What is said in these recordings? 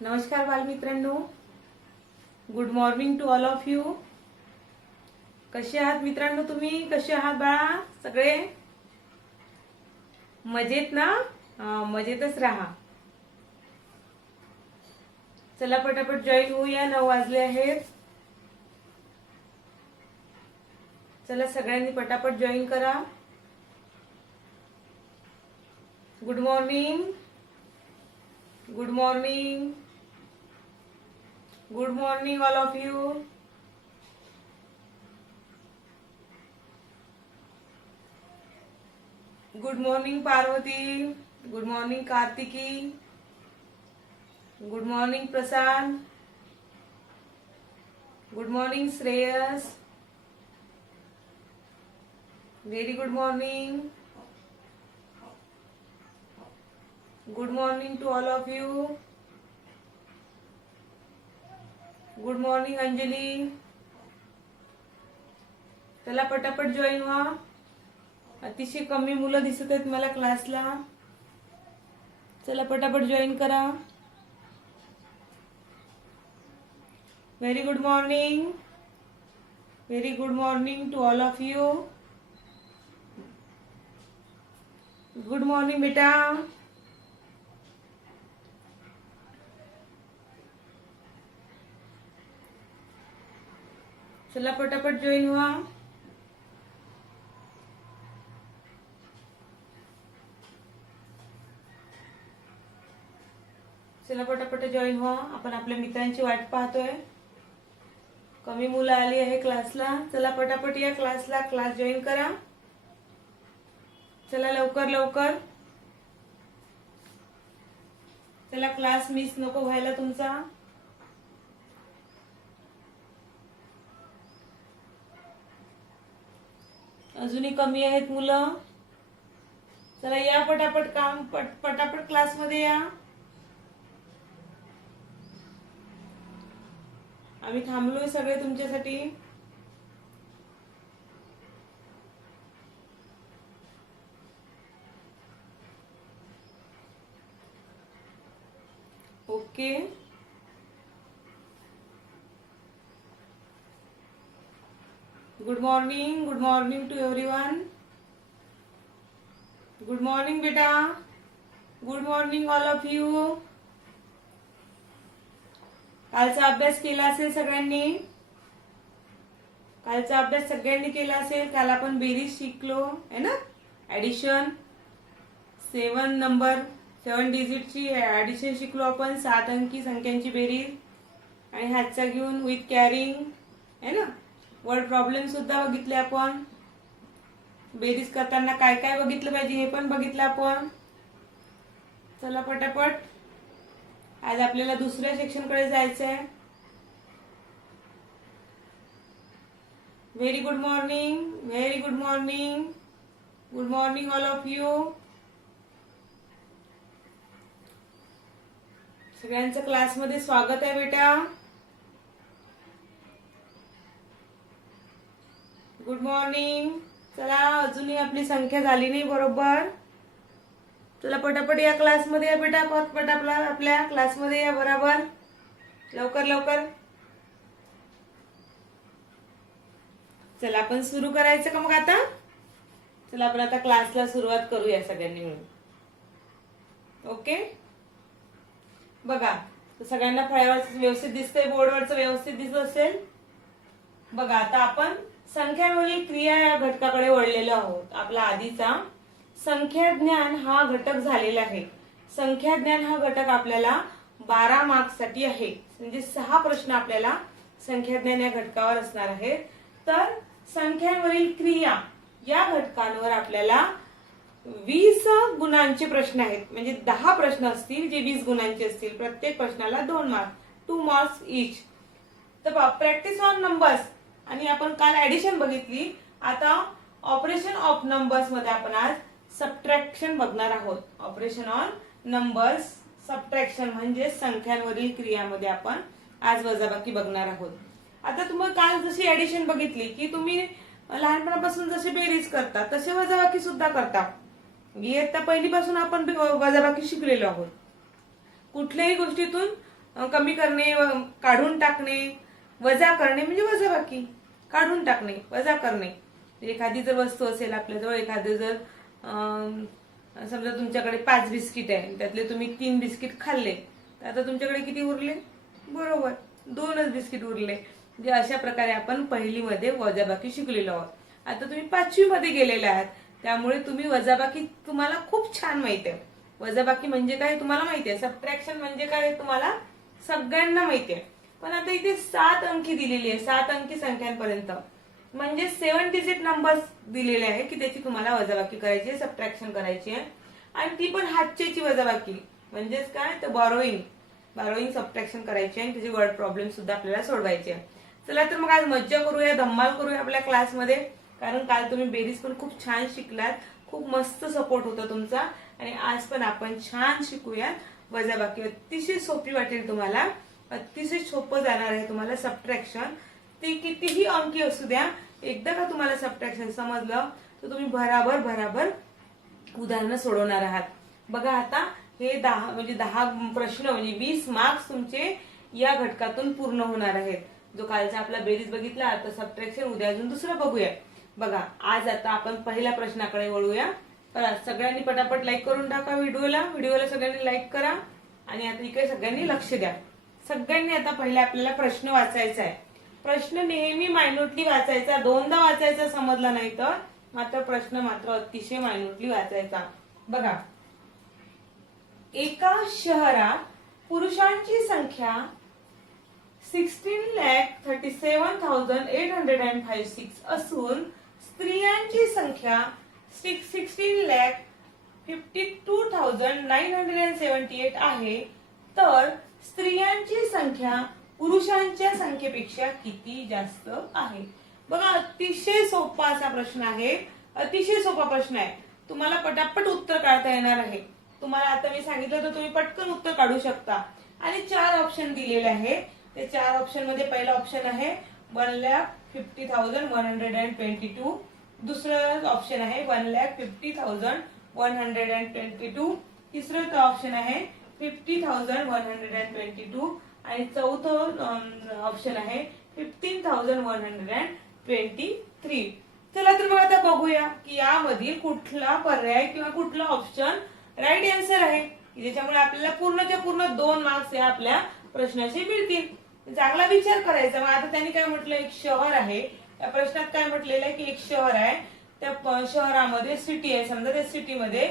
नमस्कार बालमित्रांनो, good morning to all of you. कसे आहात मित्रांनो? तुम्ही कसे आहात बाळा? सगळे मजेत ना? मजेतच राहा. चला पटापट जॉईन होऊया. 9 वाजले आहेत. चला सगळ्यांनी पटापट जॉईन करा. Good morning, good morning, good morning all of you. Good morning Parvati, good morning Kartiki, good morning Prashant, good morning Shreyas, very good morning. Good morning to all of you. Good morning Anjali. चला पटापट जॉईन व्हा. अतिशय कमी मुलं दिसत आहेत मला क्लासला. चला पटापट जॉईन करा. Very good morning, very good morning to all of you. Good morning बेटा. चला पटापट जॉईन व्हा. चला पटापट जॉईन व्हा. आपण आपल्या मित्रांची वाट पाहतोय. कमी मुलं आली आहे क्लासला. चला पटापट या क्लासला. क्लास जॉईन करा. चला लवकर लवकर. चला क्लास मिस नको व्हायला तुमचा. अजूनही कमी आहेत मुलं. चला या पटापट. पटापट क्लासमध्ये या. आम्ही थांबलोय सगळे तुमच्यासाठी. Okay. Good morning, good morning to everyone. Good morning बेटा. Good morning all of you. कालचा अभ्यास केला असेल सगळ्यांनी. कालचा अभ्यास सगळ्यांनी केला असेल. काल आपण बेरीज शिकलो है ना. ऍडिशन 7 डिजिटची ऍडिशन शिकलो आपण. 7 अंकी संख्यांची बेरीज. आणि हातचा घेऊन विथ कॅरिंग है ना. वर्ड प्रॉब्लेम सुद्धा बघितले आपण. बेरीज करताना काय काय बघितलं पाहिजे हे पण बघितलं आपण. चला पटापट. आज आपल्याला दुसऱ्या सेक्शन कडे जायचंय. Very good morning, very good morning. Good morning all of you. सगळ्यांचं क्लासमध्ये स्वागत आहे बेटा. Good morning. चला अजूनही आपली संख्या झाली नाही बरोबर. चला पटापट या क्लासमध्ये या बेटा. पटपट आपल्या क्लासमध्ये या बरोबर. लवकर लवकर. चला आपण सुरू करायचं का मग आता. चला आपण आता क्लासला सुरुवात करूया सगळ्यांनी मिळून. ओके. बघा सगळ्यांना फळ्यावर व्यवस्थित दिसतंय. बोर्डवरचं व्यवस्थित दिसत असेल. बघा आता आपण संख्यांवरील क्रिया या घटकाकडे वळलेलो आहोत. आपला आधीचा संख्या ज्ञान हा घटक झालेला आहे. संख्या ज्ञान हा घटक आपल्याला 12 मार्क्ससाठी आहे. म्हणजे 6 प्रश्न आपल्याला संख्या ज्ञान या घटकावर असणार आहेत. तर संख्यांवरील क्रिया या घटकांवर आपल्याला 20 गुणांचे प्रश्न आहेत. म्हणजे 10 प्रश्न असतील जे 20 गुणांचे असतील. प्रत्येक प्रश्नाला 2 मार्क्स, 2 मार्क्स इच. तर प्रॅक्टिस ऑन नंबर्स. आणि आपण काल ऍडिशन बघितली. आता ऑपरेशन ऑफ नंबर्स मध्ये आपण आज सबट्रॅक्शन बघणार आहोत. ऑपरेशन ऑन नंबर्स सबट्रॅक्शन म्हणजे संख्यांवरील क्रियामध्ये आपण आज वजाबाकी बघणार आहोत. आता तुम्ही काल जशी ऍडिशन बघितली की तुम्ही लहानपणापासून जसे बेरीज करता तसे वजाबाकी सुद्धा करता. इयत्ता पहिलीपासून आपण वजाबाकी शिकलेलो आहोत. कुठल्याही गोष्टीतून कमी करणे, काढून टाकणे, वजा करणे म्हणजे वजाबाकी, काढून टाकणे, वजा करणे. एखादी जर वस्तू असेल आपल्याजवळ, एखादं जर समजा तुमच्याकडे 5 बिस्किट आहे, त्यातले तुम्ही 3 बिस्किट खाल्ले, तर आता तुमच्याकडे किती उरले? बरोबर 2च बिस्किट उरले. म्हणजे अशा प्रकारे आपण पहिलीमध्ये वजाबाकी शिकलेलो आहोत. आता तुम्ही 5वी मध्ये गेलेले आहात, त्यामुळे तुम्ही वजाबाकी तुम्हाला खूप छान माहिती आहे. वजाबाकी म्हणजे काय तुम्हाला माहिती आहे, सबट्रॅक्शन म्हणजे काय तुम्हाला सगळ्यांना माहिती आहे. पण आता इथे 7 अंकी दिलेली आहे, 7 अंकी संख्यांपर्यंत, म्हणजे 7 डिजिट नंबर्स दिलेले आहे की त्याची तुम्हाला वजाबाकी करायची आहे, सबट्रॅक्शन करायची आहे. आणि ती पण हातचेची वजाबाकी, म्हणजेच काय तर बॉरोईंग सबट्रॅक्शन करायची आहे, आणि त्याची वर्ड प्रॉब्लेम सुद्धा आपल्याला सोडवायची आहे. चला तर मग आज मज्जा करूया, धम्माल करूया आपल्या क्लासमध्ये. कारण काल तुम्ही बेरीज पण खूप छान शिकलात, खूप मस्त सपोर्ट होता तुमचा. आणि आज पण आपण छान शिकूया वजाबाकी. अतिशय सोपी वाटेल तुम्हाला, अतिशय सोपं जाणार आहे तुम्हाला सबट्रॅक्शन. ते कितीही अंकी असू द्या, एकदा का तुम्हाला सबट्रॅक्शन समजलं तर तुम्ही भराभर उदाहरणं सोडवणार आहात. बघा आता हे 10 प्रश्न म्हणजे 20 मार्क्स तुमचे या घटकातून पूर्ण होणार आहेत. जो कालचा आपला बेरीज बघितला, आता सबट्रॅक्शन उद्या अजून दुसरं बघूया. बघा आज आता आपण पहिल्या प्रश्नाकडे वळूया. सगळ्यांनी पटापट लाईक करून टाका व्हिडिओला सगळ्यांनी लाईक करा. आणि आता इकडे सगळ्यांनी लक्ष द्या. सगळ्यांनी आता पहिला आपल्याला प्रश्न वाचायचा आहे. प्रश्न नेहमी मायन्यूटली वाचायचा, दोनदा वाचायचा समजला नाही तर मात्र प्रश्न मात्र अतिशय मायन्यूटली वाचायचा. बघा, एका शहरात पुरुषांची संख्या 16,37,856 असून स्त्रियांची संख्या 16,52,978 आहे, तर स्त्रियांची संख्या पुरुषांच्या संख्येपेक्षा किती जास्त आहे? बघा, अतिशय सोपा असा प्रश्न आहे, अतिशय सोपा प्रश्न आहे. तुम्हाला पटापट उत्तर काढता येणार आहे. तुम्हाला आता मी सांगितलं तर तुम्ही पटकन उत्तर काढू शकता. आणि 4 ऑप्शन दिलेले आहे. ते 4 ऑप्शन मध्ये पहिला ऑप्शन आहे 1,50,122. दुसरं ऑप्शन आहे 1,50,122. तिसरं ऑप्शन आहे 50,122. आणि चौथं ऑप्शन आहे 15,123. चला तर मग आता बघूया की यामधील कुठला पर्याय किंवा कुठला ऑप्शन राईट आन्सर आहे, ज्याच्यामुळे आपल्याला पूर्णच्या पूर्ण 2 मार्क्स या आपल्या प्रश्नाचे मिळतील. चांगला विचार करायचा. मग आता त्यांनी काय म्हटलं, एक शहर आहे. या प्रश्नात काय म्हटलेलं आहे की एक शहर आहे, त्या शहरामध्ये सिटी आहे. समजा त्या सिटीमध्ये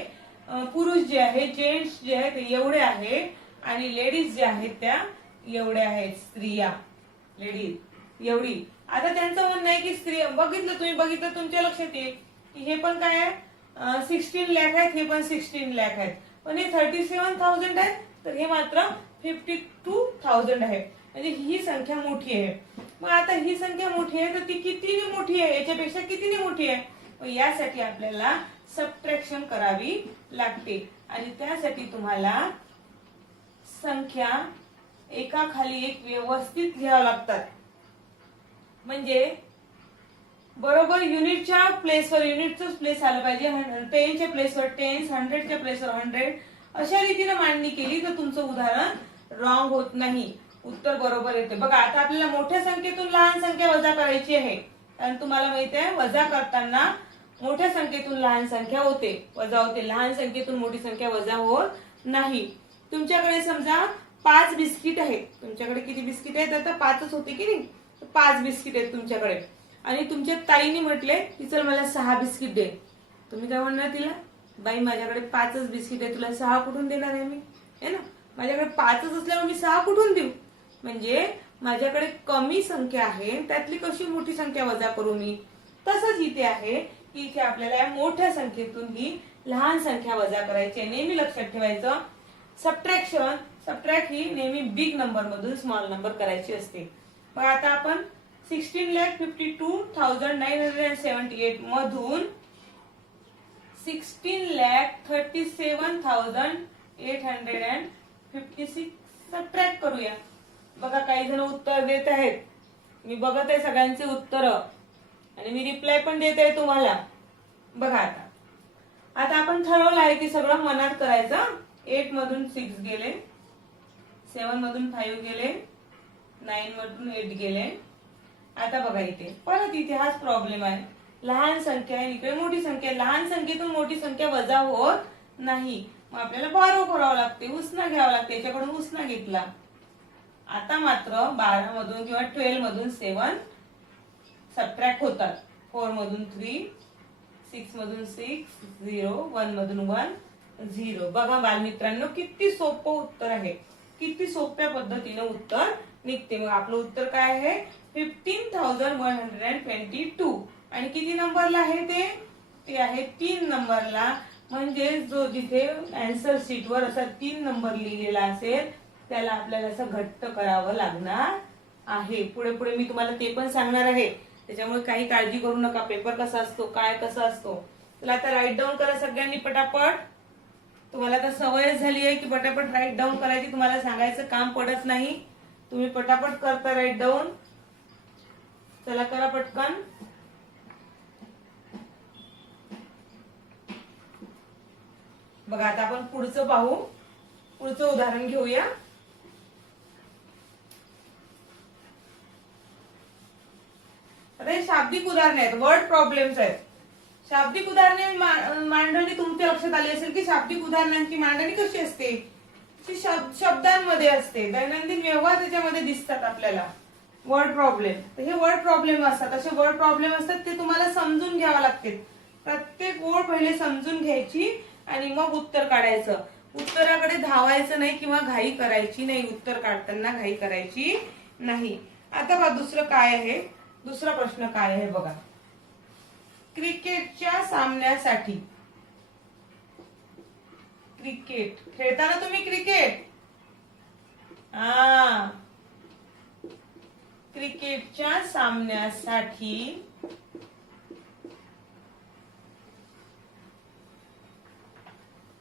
पुरुष जे आहे, जेंट्स जे आहेत एवढे आहे, आणि लेडीज जे आहेत त्या एवढ्या आहेत, स्त्रिया लेडीज एवढी. आता त्यांचं म्हणणं आहे की स्त्री, तुम्ही बघितलं तुमच्या लक्षात येईल की हे पण काय आहे 16 लाख आहेत, हे पण 16 लाख आहेत. पण हे 37,000 आहे, तर हे मात्र 52,000 आहे. म्हणजे ही संख्या मोठी आहे. मग आता ही संख्या मोठी आहे तर ती कितीने मोठी आहे, याच्यापेक्षा कितीने मोठी आहे? मग यासाठी आपल्याला सबट्रॅक्शन करावी लागते. आणि त्यासाठी तुम्हाला संख्या एकाखाली एक व्यवस्थित लिहावं लागतात. म्हणजे बरोबर युनिटच्या प्लेसवर युनिटच प्लेस आलं पाहिजे, 10च्या प्लेसवर 10, 100च्या प्लेसवर 100, अशा रीतीने मांडणी केली तर तुमचं उदाहरण रॉंग होत नाही, उत्तर बरोबर येते. बघा, आता आपल्याला मोठ्या संख्येतून लहान संख्या वजा करायची आहे. कारण तुम्हाला माहिती आहे वजा करताना मोठ्या संख्येतून लहान संख्या वजा होते, लहान संख्येतून मोठी संख्या वजा होत नाही. तुमच्याकडे समजा 5 बिस्किट आहेत. तुमच्याकडे किती बिस्किट आहेत? आता 5च होते की नाही, 5 बिस्किट आहेत तुमच्याकडे. आणि तुमच्या ताईने म्हटले की चल मला 6 बिस्किट दे. तुम्ही काय म्हणणार तिला, बाई माझ्याकडे 5च बिस्किट आहे, तुला 6 कुठून देणार आहे मी, है ना? माझ्याकडे 5च असल्यावर मी 6 कुठून देऊ? म्हणजे माझ्याकडे कमी संख्या आहे, त्यातली कशी मोठी संख्या वजा करू मी? तसंच इथे आहे की इथे आपल्याला मोठ्या संख्येतून ही लहान संख्या वजा करायची आहे. नेहमी लक्षात ठेवायचं, सबट्रॅक्ट ही नेहमी बिग नंबर मधून स्मॉल नंबर करायची असते. मग आता आपण 16,52,978 मधून 16,37,856 सबट्रॅक्ट करूया. बघा, काही जण उत्तर देत आहेत, मी बघत आहे सगळ्यांचे उत्तर आणि मी रिप्लाय पण देत आहे तुम्हाला. बघा, आता आपण ठरवलं आहे की सगळं मनात करायचं. 8 मधून 6 गेले, 7 मधून 5 गेले, 9 मधून 8 गेले. आता बघा इथे परत इथे हाच प्रॉब्लेम आहे. लहान संख्या आहे, इकडे मोठी संख्या आहे. लहान संख्येतून मोठी संख्या वजा होत नाही, मग आपल्याला बॉरो करावं लागते, उसना घ्यावं लागते. याच्याकडून उसना घेतला. आता मात्र 12 मधून किंवा 12 मधून 7 सबट्रॅक्ट होतात. 4 मधून 3, 6 मधून 6, 0, 1 मधून 1, 0. बघा बालमित्रांनो, किती सोपं उत्तर आहे, किती सोप्या पद्धतीने उत्तर निघते. मग आपलं उत्तर काय आहे? 15,122. आणि किती नंबरला आहे ते आहे 3 नंबरला. म्हणजे जो जिथे आन्सर शीट वर असा 3 नंबर लिहिलेला असेल त्याला आपल्याला असं घट्ट करावं लागणार आहे. पुढे पुढे मी तुम्हाला ते पण सांगणार आहे, त्याच्यामुळे काही काळजी करू नका. पेपर कसा असतो, काय कसा असतो. चला आता राईट डाऊन करा सगळ्यांनी पटापट. तुम्हाला तर सवयच झाली आहे की पटापट राईट डाऊन करायची, तुम्हाला सांगायचं काम पडत नाही. तुम्ही पटापट करता राईट डाऊन. चला करा पटकन. बघा आता आपण पुढचं पाहू, पुढचं उदाहरण घेऊया. आता हे शाब्दिक उदाहरणे आहेत, वर्ड प्रॉब्लेम्स आहेत. शाब्दिक उदाहरणे मांडणी तुमच्या लक्षात आली असेल की शाब्दिक उदाहरणांची मांडणी कशी असते, शब्दांमध्ये असते. दैनंदिन व्यवहार त्याच्यामध्ये दिसतात आपल्याला. वर्ड प्रॉब्लेम, तर हे वर्ड प्रॉब्लेम असतात. असे वर्ड प्रॉब्लेम असतात ते तुम्हाला समजून घ्यावे लागतील. प्रत्येक ओळ पहिले समजून घ्यायची आणि मग उत्तर काढायचं. उत्तराकडे धावायचं नाही किंवा घाई करायची नाही. उत्तर काढताना घाई करायची नाही. आता बघा दुसरं काय आहे, दुसरा प्रश्न काय आहे बघा. क्रिकेटच्या सामन्यासाठी, क्रिकेट खेळताना तुम्ही क्रिकेट, क्रिकेटच्या सामन्यासाठी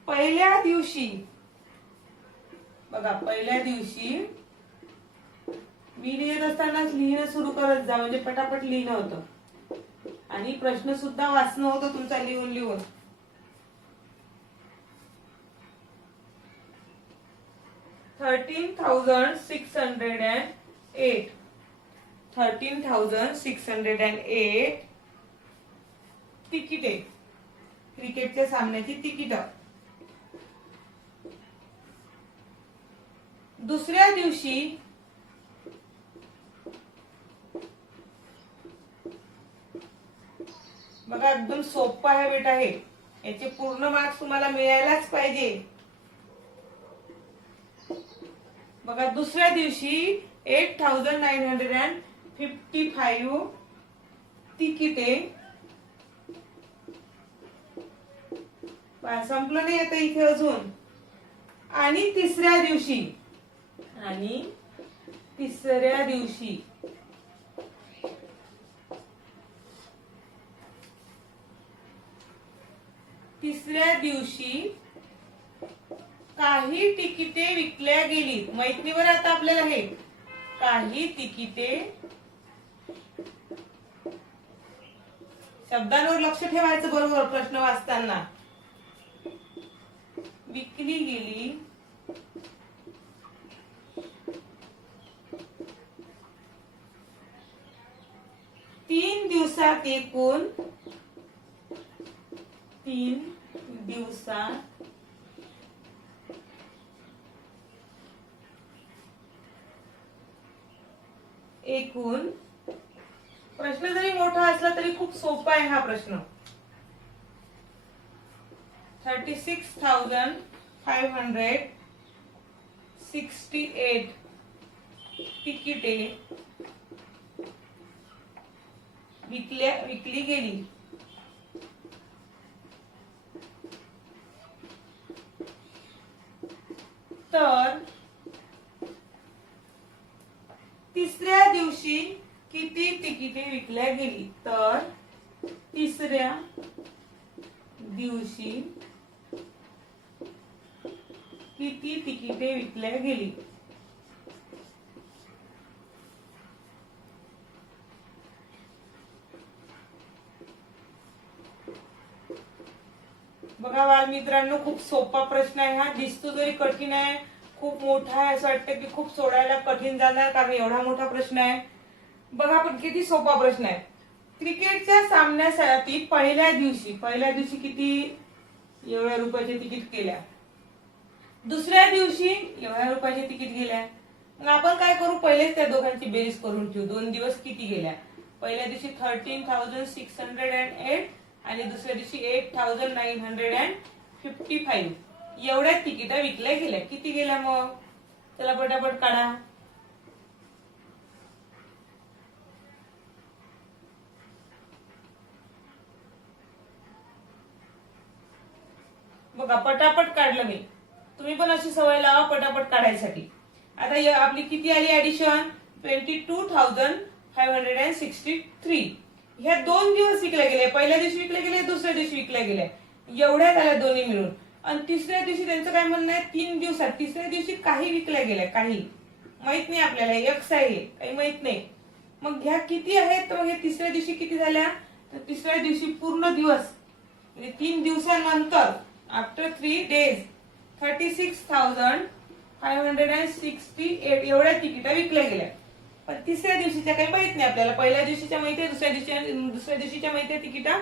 पहिल्या दिवशी, बघा पहिल्या दिवशी मी लिहित असतानाच लिहिणं सुरू करत जा, म्हणजे पटापट लिहिणं होतं आणि प्रश्न सुद्धा वाचणं होतं तुमचा लिहून लिहून. $13,608 13,608 तिकिटे, क्रिकेटच्या सामन्याची तिकीट. दुसऱ्या दिवशी बघा एकदम सोपं आहे बेटा हे, याचे पूर्ण मार्क्स तुम्हाला मिळायलाच पाहिजे. बघा दुसऱ्या दिवशी 8,955 तिकिटे. संपलं नाही आता इथे अजून. आणि तिसऱ्या दिवशी, तिसऱ्या दिवशी काही तिकिटे विकल्या गेली. मैत्रीवर आता आपल्याला हे काही तिकिटे, शब्दांवर लक्ष ठेवायचं बरोबर प्रश्न वाचताना. विकली गेली तीन दिवसात एकूण 3 दिवसात एकूण. प्रश्न जरी मोठा असला तरी खूप सोपा आहे हा प्रश्न. 36,568 तिकिटे विकली गेली. तर तिसऱ्या दिवशी किती तिकिटे विकल्या गेली? तर तिसऱ्या दिवशी किती तिकिटे विकल्या गेली? बघा बालमित्रांनो, खूप सोपा प्रश्न आहे हा. दिसतो जरी कठीण आहे, खूप मोठा आहे असं वाटतं की खूप सोडायला कठीण जाणार, कारण एवढा मोठा प्रश्न आहे. बघा पण किती सोपा प्रश्न आहे. क्रिकेटच्या सामन्यासाठी पहिल्या दिवशी किती एवढ्या रुपयाचे तिकीट केल्या, दुसऱ्या दिवशी एवढ्या रुपयाचे तिकीट गेल्या. मग आपण काय करू, पहिलेच त्या दोघांची बेरीज करून ठेवू. 2 दिवस किती गेल्या, पहिल्या दिवशी 13,608 आणि दुसऱ्या दिवशी 8,955. एवढ्या तिकिटा विकल्या गेल्या. किती गेल्या मग, चला पटापट काढा. बघा पटापट काढलं मी. तुम्ही पण अशी सवय लावा पटापट काढायसाठी. आता आपली किती आली ऍडिशन, 22,563. ह्या 2 दिवस विकल्या गेल्या, पहिल्या दिवशी विकल्या गेल्या, दुसऱ्या दिवशी विकल्या गेल्या. एवढ्या झाल्या दोन्ही मिळून. आणि तिसऱ्या दिवशी त्यांचं काय म्हणणं आहे, 3 दिवसात तिसऱ्या दिवशी काही विकल्या गेल्या, काही माहित नाही आपल्याला, एक्स आहे काही माहित नाही. मग ह्या किती आहेत, तर हे तिसऱ्या दिवशी किती झाल्या, तर तिसऱ्या दिवशी पूर्ण दिवस म्हणजे 3 दिवसानंतर आफ्टर 3 days 36,568 एवढ्या तिकिटा विकल्या गेल्या. पण तिसऱ्या दिवशीच्या काही माहित नाही आपल्याला. पहिल्या दिवशीच्या माहिती आहे, दुसऱ्या दिवशीच्या माहिती आहे तिकिटा,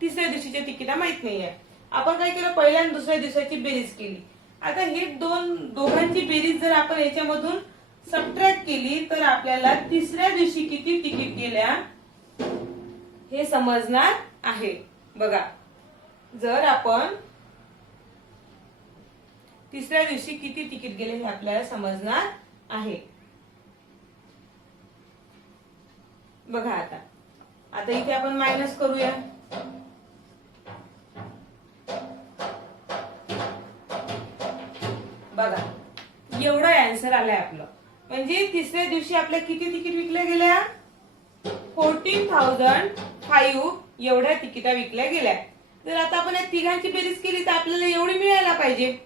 तिसऱ्या दिवशीच्या तिकिटा माहित नाहीये. आपण काय केलं, पहिल्या आणि दुसऱ्या दिवसाची बेरीज केली. आता हे दोघांची बेरीज जर आपण याच्यामधून सबट्रॅक्ट केली तर आपल्याला तिसऱ्या दिवशी किती तिकीट गेल्या हे समजणार आहे. बघा जर आपण तिसऱ्या दिवशी किती तिकीट गेले हे आपल्याला समजणार आहे. बघा आता इथे आपण मायनस करूया. बघा एवढं आन्सर आलंय आपलं. म्हणजे तिसऱ्या दिवशी आपल्या किती तिकीट विकल्या गेल्या, 14,005 एवढ्या तिकिटा विकल्या गेल्या. जर आता आपण या तिघांची बेरीज केली तर आपल्याला एवढी मिळायला पाहिजे.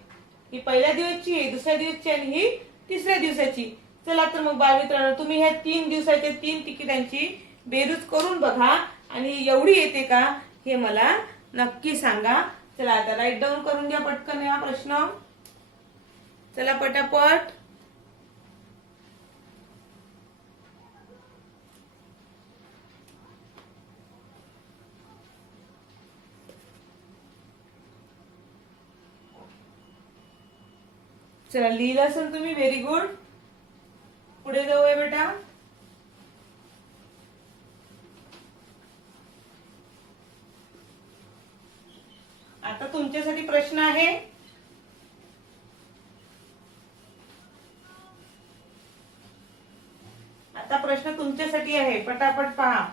ही पहिल्या दिवसची, ही दुसऱ्या दिवसची आणि ही तिसऱ्या दिवसाची. चला तर मग बालमित्रांनो, तुम्ही ह्या 3 दिवसाच्या 3 तिकिटांची बेरीज करून बघा आणि एवढी येते का हे मला नक्की सांगा. चला आता राईट डाऊन करून घ्या पटकन हा प्रश्न. चला पटापट. चला लिहिलं असेल तुम्ही, व्हेरी गुड. पुढे जाऊया बेटा. आता तुमच्यासाठी प्रश्न आहे. आता प्रश्न तुमच्यासाठी आहे, पटापट पहा.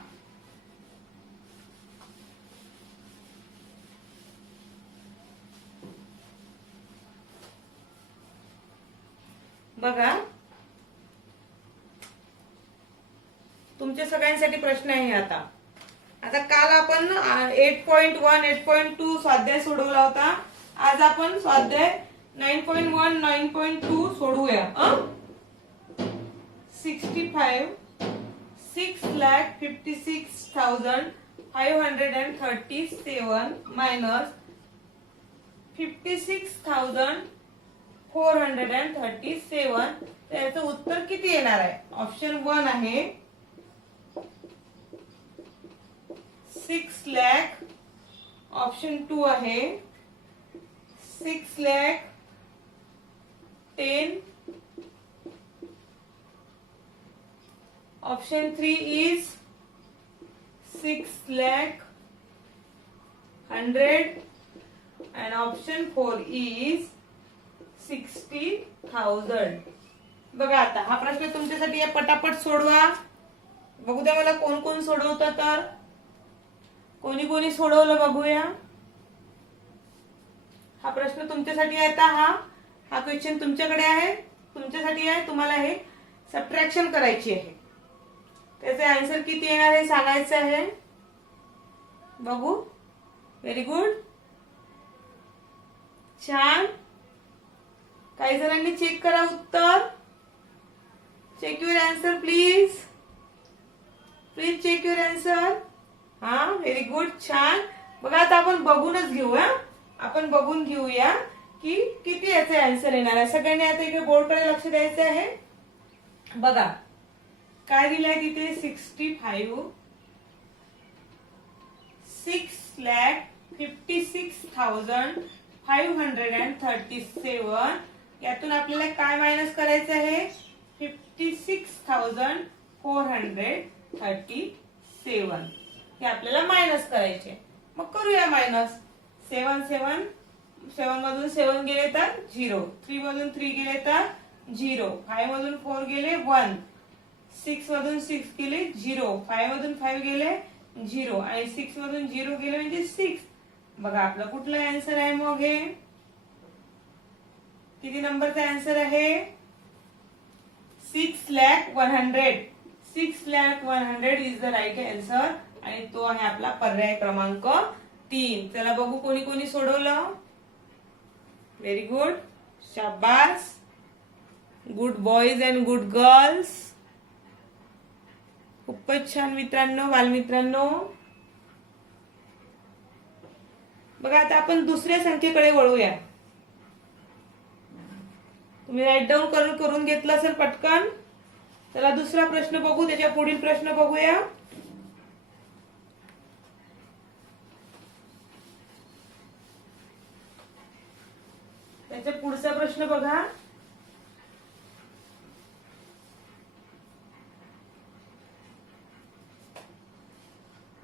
बघा तुमच्या सगळ्यांसाठी प्रश्न आहे. आता काल आपण 8.1 8.2 स्वाध्याय सोडवला होता. आज आपण स्वाध्याय 9.1 9.2 सोडवूया. 6,56,537 मायनस 56,437. त्याचं उत्तर किती येणार आहे. ऑप्शन 1 आहे 6 लाख. ऑप्शन 2 आहे 6 lakh 10. Option 3 is 6 lakh 100 and option 4 is 60,000. बघा आता हा प्रश्न तुमच्यासाठी आहे, पटापट सोडवा. बघू द्या मला कोण कोण सोडवतं. तर कोणी कोणी सोडवलं बघूया. हा प्रश्न तुमच्यासाठी आहे. हा क्वेश्चन तुमच्याकडे आहे, तुमच्यासाठी आहे. तुम्हाला हे सबट्रॅक्शन करायची आहे. त्याचे आन्सर किती येणार आहे सांगायचं आहे. बघू. व्हेरी गुड, छान. काही जणांनी चेक करा उत्तर. Check your answer please. Please check your answer. Very good, छान. बघा आता आपण बघूनच घेऊया. आपण बघून घेऊया की किती याचे आन्सर येणार आहे. सगळ्यांनी आता इकडे बोर्डकडे लक्ष द्यायचं आहे. बघा काय दिलंय तिथे 6,56,537. यातून आपल्याला काय मायनस करायचं आहे 56,437 हे आपल्याला मायनस करायचे. मग करूया मायनस. 7 मधून 7 गेले तर 0, 3 मधून 3 गेले तर 0, 5 मधून 4 गेले 1, 6 मधून 6 गेले 0, 5 मधून 5 गेले 0 आणि 6 मधून 0 गेले म्हणजे 6. बघा आपला कुठला आन्सर आहे मग हे किती नंबरचा आन्सर आहे 6,100,000. 6,100,000 इज द राईट आन्सर आणि तो आहे आपला पर्याय क्रमांक 3. चला बघू कोणी कोणी सोडवलं. व्हेरी गुड, शाबास, good boys and good girls. खूपच छान मित्रांनो, बालमित्रांनो. बघा आता आपण दुसऱ्या संख्येकडे वळूया. तुम्ही राईट डाऊन करून घेतलं असेल पटकन. चला दुसरा प्रश्न बघू, त्याच्या पुढील प्रश्न बघूया. त्याच्या पुढचा प्रश्न बघा.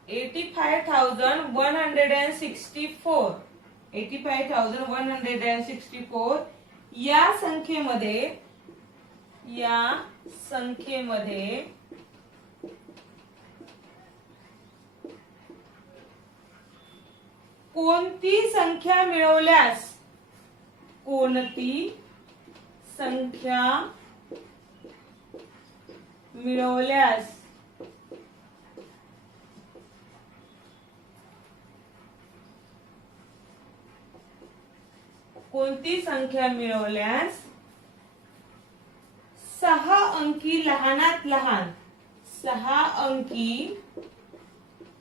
$85,164 या संख्येमध्ये कोणती संख्या मिळवल्यास कोणती संख्या मिळवल्यास 6 अंकी लहानात लहान 6 अंकी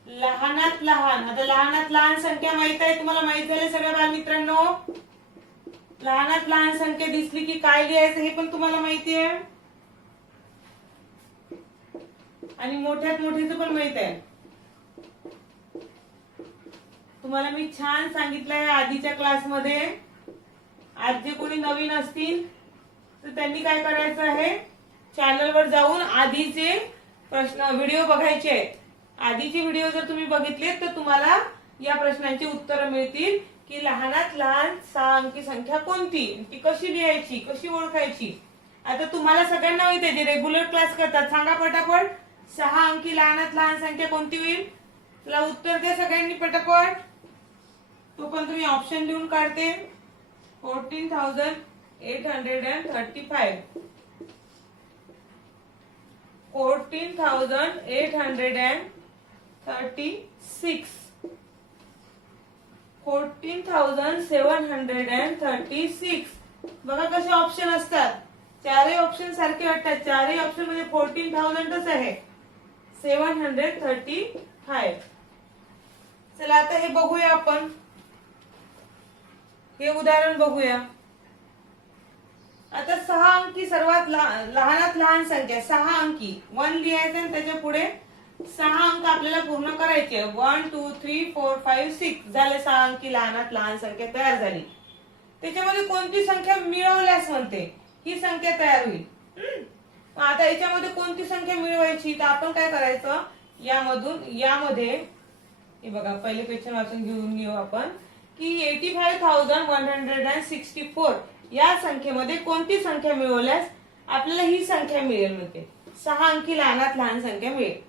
लहानात लहान. आता लहानात लहान संख्या माहित आहे तुम्हाला, माहित झाले सगळ्या बालमित्रांनो. लहानात लहान संख्या दिसली की काय लिहायचं हे पण तुम्हाला माहिती आहे आणि मोठ्यात मोठीचं पण माहित आहे तुम्हाला. मी छान सांगितलंय आधीच्या क्लासमध्ये. आज जे कोणी नवीन असतील तर त्यांनी काय करायचं आहे चॅनलवर जाऊन आधीचे प्रश्न व्हिडिओ बघायचे आहेत. आधीचे व्हिडिओ जर तुम्ही बघितले तर तुम्हाला या प्रश्नांची उत्तरं मिळतील की लहानात लहान 6 अंकी संख्या कोणती, ती कशी लिहायची, कशी ओळखायची. आता तुम्हाला सगळ्यांना माहिती आहे जे रेग्युलर क्लास करतात, सांगा पटापट 6 अंकी लहानात लहान संख्या कोणती होईल. तुला उत्तर द्या सगळ्यांनी पटापट. तो पण तुम्ही ऑप्शन लिहून काढते. 14,835 14,836 14,736. बघा कसे ऑप्शन असतात. चारही ऑप्शन सारखे वाटतात. चारही ऑप्शन मध्ये 14,000च आहे. 735. चला आता हे बघूया आपण. हे उदाहरण बघूया. आता 6 अंकी सर्वात लहानात लहान संख्या 6 अंकी 1 लिहायचं आणि त्याच्या पुढे 6 अंक आपल्याला पूर्ण करायचे. 1 2 3 4 5 6 झाले. 6 अंकी लहानात लहान संख्या तयार झाली. त्याच्यामध्ये कोणती संख्या मिळवल्यास म्हणते ही संख्या तयार होईल. आता याच्यामध्ये कोणती संख्या मिळवायची तर आपण काय करायचं यामध्ये हे बघा पहिले क्वेश्चन वाचून घेऊ आपण की 85,164 या संख्येमध्ये कोणती संख्या मिळवल्यास आपल्याला ही संख्या मिळेल म्हणते. 6 अंकी लहानात लहान संख्या मिळेल.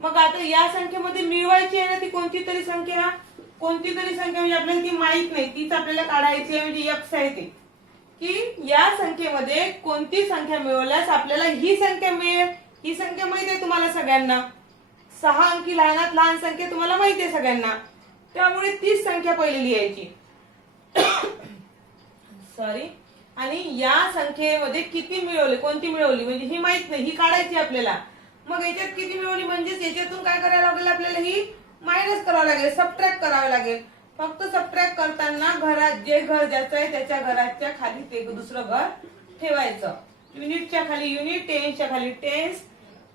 मग आता या संख्येमध्ये मिळवायची आहे ना ती कोणती तरी संख्या म्हणजे आपल्याला ती माहित नाही, तीच आपल्याला काढायची आहे. म्हणजे x आहे ते की या संख्येमध्ये कोणती संख्या मिळवल्यास आपल्याला ही संख्या मिळेल. ही संख्या माहिती आहे तुम्हाला सगळ्यांना. 6 अंकी लहानात लहान संख्या तुम्हाला माहिती आहे सगळ्यांना. त्यामुळे तीच संख्या पहिली लिहायची. सॉरी. आणि या संख्येमध्ये किती मिळवले, कोणती मिळवली म्हणजे ही माहित नाही, ही काढायची आपल्याला. मग याच्यात किती मिळवली म्हणजेच याच्यातून काय करायला लागेल आपल्याला ही मायनस करावं लागेल, सबट्रॅक्ट करावं लागेल. फक्त सबट्रॅक्ट करताना घरात जे घर ज्याचं आहे त्याच्या घराच्या खाली ते दुसरं घर ठेवायचं. युनिटच्या खाली युनिट, टेन्सच्या खाली टेन्स,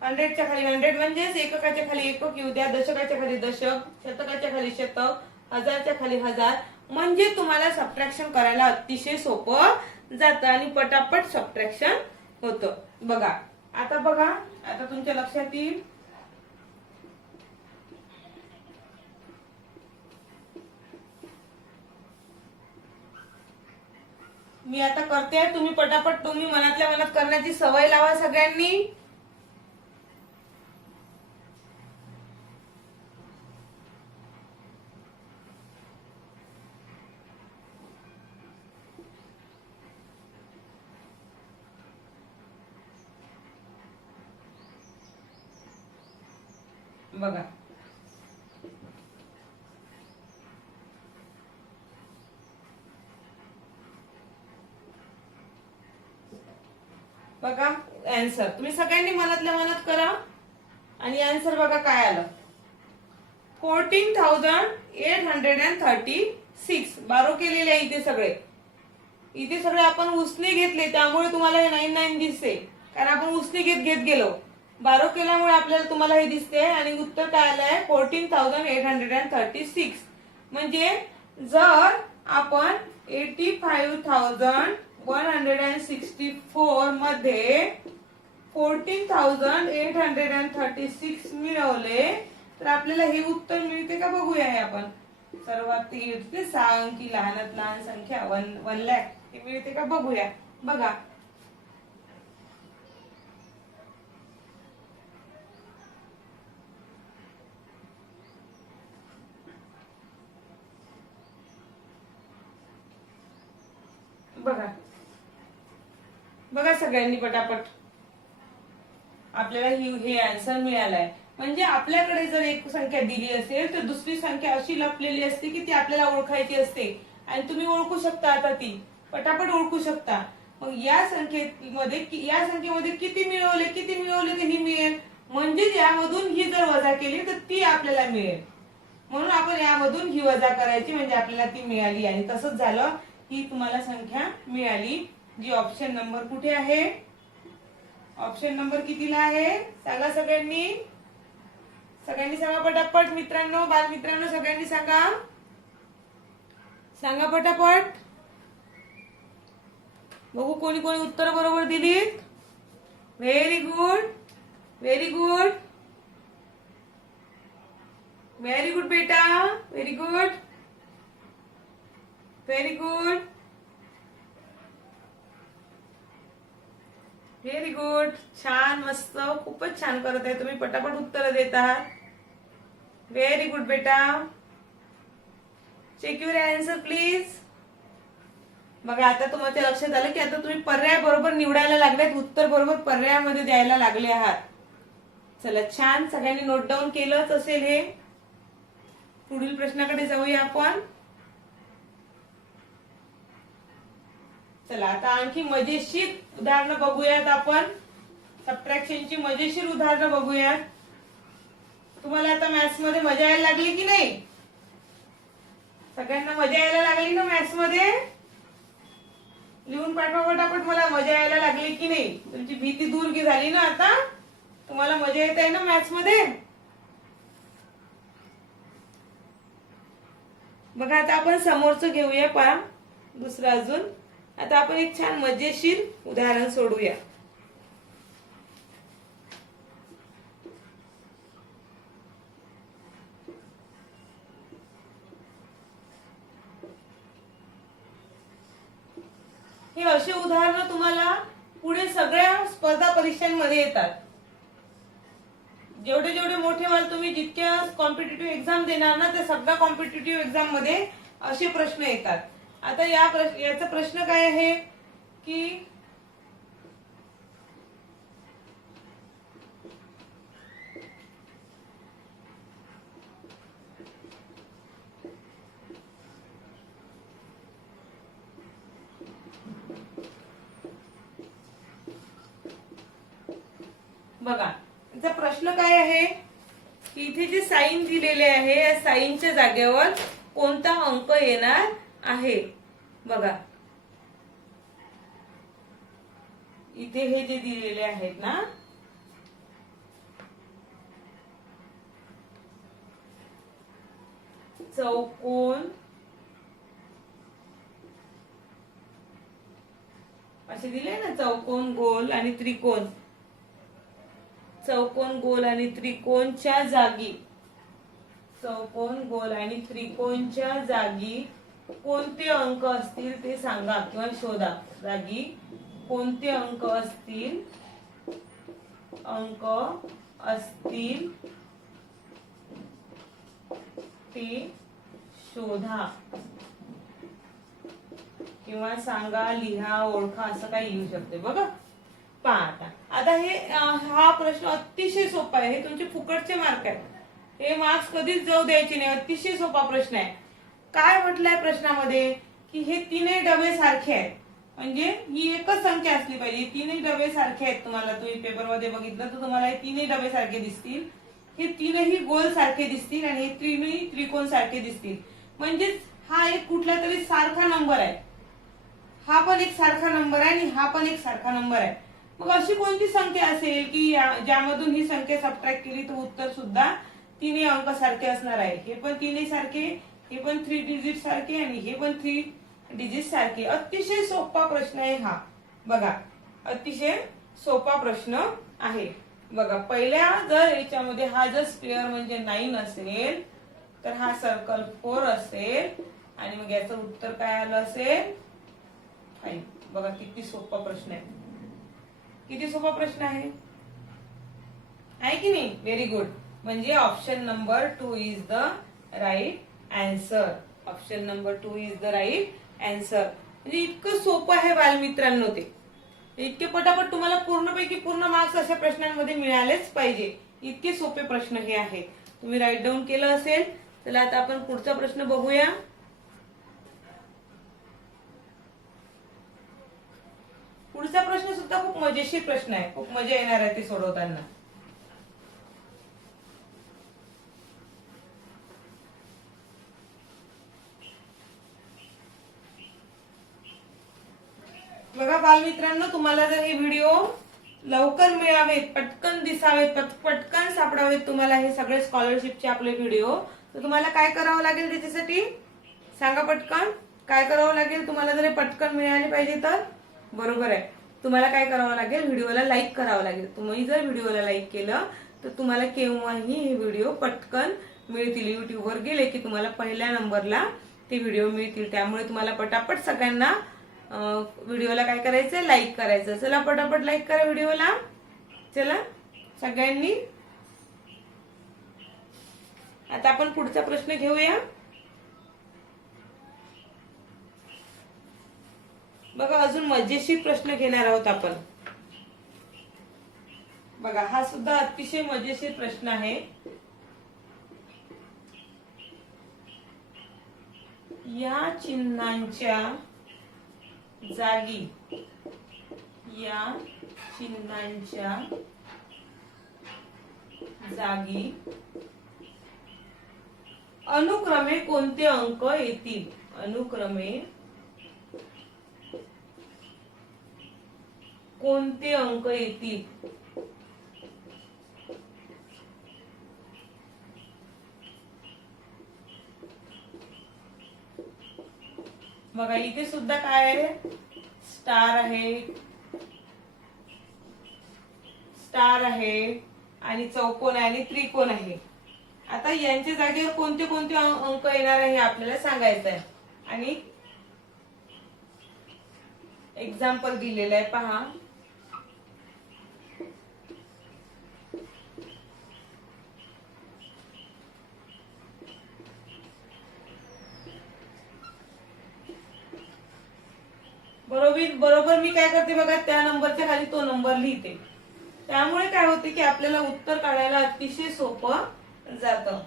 100च्या खाली 100 म्हणजेच एककाच्या खाली एकक येऊ द्या, दशकाच्या खाली दशक, शतकाच्या खाली शतक, हजारच्या खाली हजार. म्हणजे तुम्हाला सबट्रॅक्शन करायला अतिशय सोपं जातं आणि पटापट सबट्रॅक्शन होतं. बघा आता तुमच्या लक्षात येईल. मी आता करते, तुम्ही पटापट तुम्ही मनातल्या मनात करण्याची सवय लावा सगळ्यांनी. बघा बघा आन्सर तुम्ही सगळ्यांनी मनातल्या मनात करा आणि आन्सर बघा काय आलं. 14,836 बारो केलेले आहे इथे सगळे आपण उसने घेतले त्यामुळे तुम्हाला हे 99 दिसते, कारण आपण उसने घेत गेलो. बारो केल्यामुळे आपल्याला तुम्हाला हे दिसते आणि उत्तर काय आलंय 14,836. म्हणजे जर आपण 85,164 मध्ये 14,836 मिळवले तर आपल्याला हे उत्तर मिळते का बघूया. हे आपण सर्वात सहा अंकी लहानात लहान संख्या 1 लाख हे मिळते का बघूया. बघा बघा सगळ्यांनी पटापट आपल्याला हे आन्सर मिळालाय. म्हणजे आपल्याकडे जर एक संख्या दिली असेल तर दुसरी संख्या अशी लपलेली असते की ती आपल्याला ओळखायची असते आणि तुम्ही ओळखू शकता. आता ती पटापट ओळखू शकता. मग या संख्येमध्ये किती मिळवले ते ही मिळेल. म्हणजे यामधून ही जर वजा केली तर ती आपल्याला मिळेल. म्हणून आपण यामधून ही वजा करायची म्हणजे आपल्याला ती मिळाली आणि तसंच झालं. ही तुम्हाला संख्या मिळाली जी ऑप्शन नंबर कुठे आहे, ऑप्शन नंबर कितीला आहे सांगा सगळ्यांनी सांगा पटापट. मित्रांनो बालमित्रांनो सगळ्यांनी सांगा पटापट. बघू कोणी कोणी उत्तर बरोबर दिलीत. Very good very good very good बेटा, very good very good very good. छान मस्त खूपच छान करत आहे तुम्ही, पटापट उत्तर देत आहात. व्हेरी गुड बेटा. Check your answer please. बघा आता तुमच्या लक्षात आलं की आता तुम्ही पर्याय बरोबर निवडायला लागलेत, उत्तर बरोबर पर्यायामध्ये द्यायला लागले आहात. चला छान सगळ्यांनी नोट डाऊन केलंच असेल हे. पुढील प्रश्नाकडे जाऊया आपण. चला आता आणखी मजेशीर उदाहरणं बघूयात आपण. सबट्रॅक्शनची मजेशीर उदाहरणं बघूयात. तुम्हाला आता मॅथ्स मध्ये मजा यायला लागली की नाही? सगळ्यांना मजा यायला लागली ना मॅथ्स मध्ये? लिहून पाठवा पटापट मला मजा यायला लागली की नाही. तुमची भीती दूर की झाली ना आता? तुम्हाला मजा येत आहे ना मॅथ्स मध्ये? बघा आता आपण समोरचं घेऊया पहा दुसरं अजून. आता आपण एक छान मजेशीर उदाहरण सोडूया. हे असे उदाहरण तुम्हाला पुढे सगळ्या स्पर्धा परीक्षांमध्ये येतात. जेवढे जेवढे मोठे व्हाल तुम्ही, जितक्या कॉम्पिटिटिव्ह एक्झाम देणार ना त्या सगळ्या कॉम्पिटिटिव्ह एक्झाम मध्ये असे प्रश्न येतात. आता याचा प्रश्न काय आहे की बघा याचा प्रश्न काय आहे की इथे जे साइन दिलेले आहे या साइनच्या जागेवर कोणता अंक येणार आहे. बघा इथे हे जे दिलेले आहेत ना, चौकोन असे दिले ना, चौकोन, गोल आणि त्रिकोण. चौकोन, गोल आणि त्रिकोणच्या जागी, चौकोन, गोल आणि त्रिकोणच्या जागी कोणते अंक असतील ते सांगा किंवा शोधा. जागी कोणते अंक असतील, अंक असतील ते शोधा किंवा सांगा, लिहा, ओळखा असं काही येऊ शकते. बघा पहा आता हे हा प्रश्न अतिशय सोपा आहे. हे तुमचे फुकटचे मार्क आहेत. हे मार्क्स कधीच जाऊ द्यायचे नाही. अतिशय सोपा प्रश्न आहे. काय म्हटलंय प्रश्नामध्ये की हे तीनही डबे सारखे आहेत, म्हणजे ही एकच संख्या असली पाहिजे. तीनही डबे सारखे आहेत. तुम्हाला तुम्ही पेपरमध्ये बघितलं तर तुम्हाला हे तीनही डबे सारखे दिसतील. हे तीनही गोल सारखे दिसतील आणि हे तीनही त्रिकोण सारखे दिसतील. म्हणजेच हा एक कुठला तरी सारखा नंबर आहे. हा पण एक सारखा नंबर आहे आणि हा पण एक सारखा नंबर आहे. मग अशी कोणती संख्या असेल की ज्यामधून ही संख्या सबट्रॅक्ट केली तर उत्तर सुद्धा तीनही अंक सारखे असणार आहे. हे पण तीनही सारखे, हे पण 3 डिजिट सारखे आणि हे पण 3 डिजिट सारखे. अतिशय सोपा प्रश्न आहे हा. बघा अतिशय सोपा प्रश्न आहे. बघा पहिल्या जर याच्यामध्ये हा जर स्क्वेअर म्हणजे 9 असेल तर हा सर्कल 4 असेल आणि मग याचं उत्तर काय आलं असेल 5. बघा किती सोपा प्रश्न आहे. किती सोपा प्रश्न आहे की नाही. Very good. म्हणजे option number 2 is the right answer. Option number 2 is the right answer. म्हणजे इतकं सोपं आहे बालमित्रांनो ते. इतके पटापट तुम्हाला पूर्णपैकी पूर्ण मार्क्स अशा प्रश्नांमध्ये मिळालेच पाहिजे. इतके सोपे प्रश्न हे आहे. तुम्ही राईट डाऊन केलं असेल. चला आता आपण पुढचा प्रश्न बघूया. पुढचा प्रश्न सुद्धा खूप मजेशीर प्रश्न आहे. खूप मजा येणार आहे ते सोडवताना. बघा बालमित्रांनो, तुम्हाला जर हे व्हिडिओ लवकर मिळावेत, पटकन दिसावेत, पटकन सापडावेत तुम्हाला हे सगळे स्कॉलरशिपचे आपले व्हिडिओ, तर तुम्हाला काय करावं लागेल त्याच्यासाठी सांगा पटकन. काय करावं लागेल तुम्हाला जर हे पटकन मिळाले पाहिजे तर? बरोबर आहे. तुम्हाला काय करावं लागेल, व्हिडिओला लाईक करावं लागेल. तुम्ही जर व्हिडिओला लाईक केलं तर तुम्हाला केव्हाही हे व्हिडिओ पटकन मिळतील. युट्यूबवर गेले की तुम्हाला पहिल्या नंबरला ते व्हिडिओ मिळतील. त्यामुळे तुम्हाला पटापट सगळ्यांना व्हिडिओला काय करायचं, लाईक करायचं. चला पटापट लाईक करा व्हिडिओला. चला सगळ्यांनी. आता आपण पुढचा प्रश्न घेऊया. बघा अजून मजेशीर प्रश्न घेणार आहोत आपण. बघा हा सुद्धा अतिशय मजेशीर प्रश्न आहे. या चिन्हांच्या जागी, या चिन्हांच्या जागी अनुक्रमे कोणते अंक येतील? अनुक्रमे कोणते अंक येतील? बघा इथे सुद्धा काय आहे, स्टार आहे, स्टार आहे आणि चौकोन आहे आणि त्रिकोण आहे. आता यांच्या जागेवर कोणते कोणते अंक येणार आहे आपल्याला सांगायचं आहे. आणि एक्झाम्पल दिलेलं आहे पहा. बरोबर मी काय करते बघा, त्या नंबरच्या खाली तो नंबर लिहिते. त्यामुळे काय होते की आपल्याला उत्तर काढायला अतिशय सोपं जातं.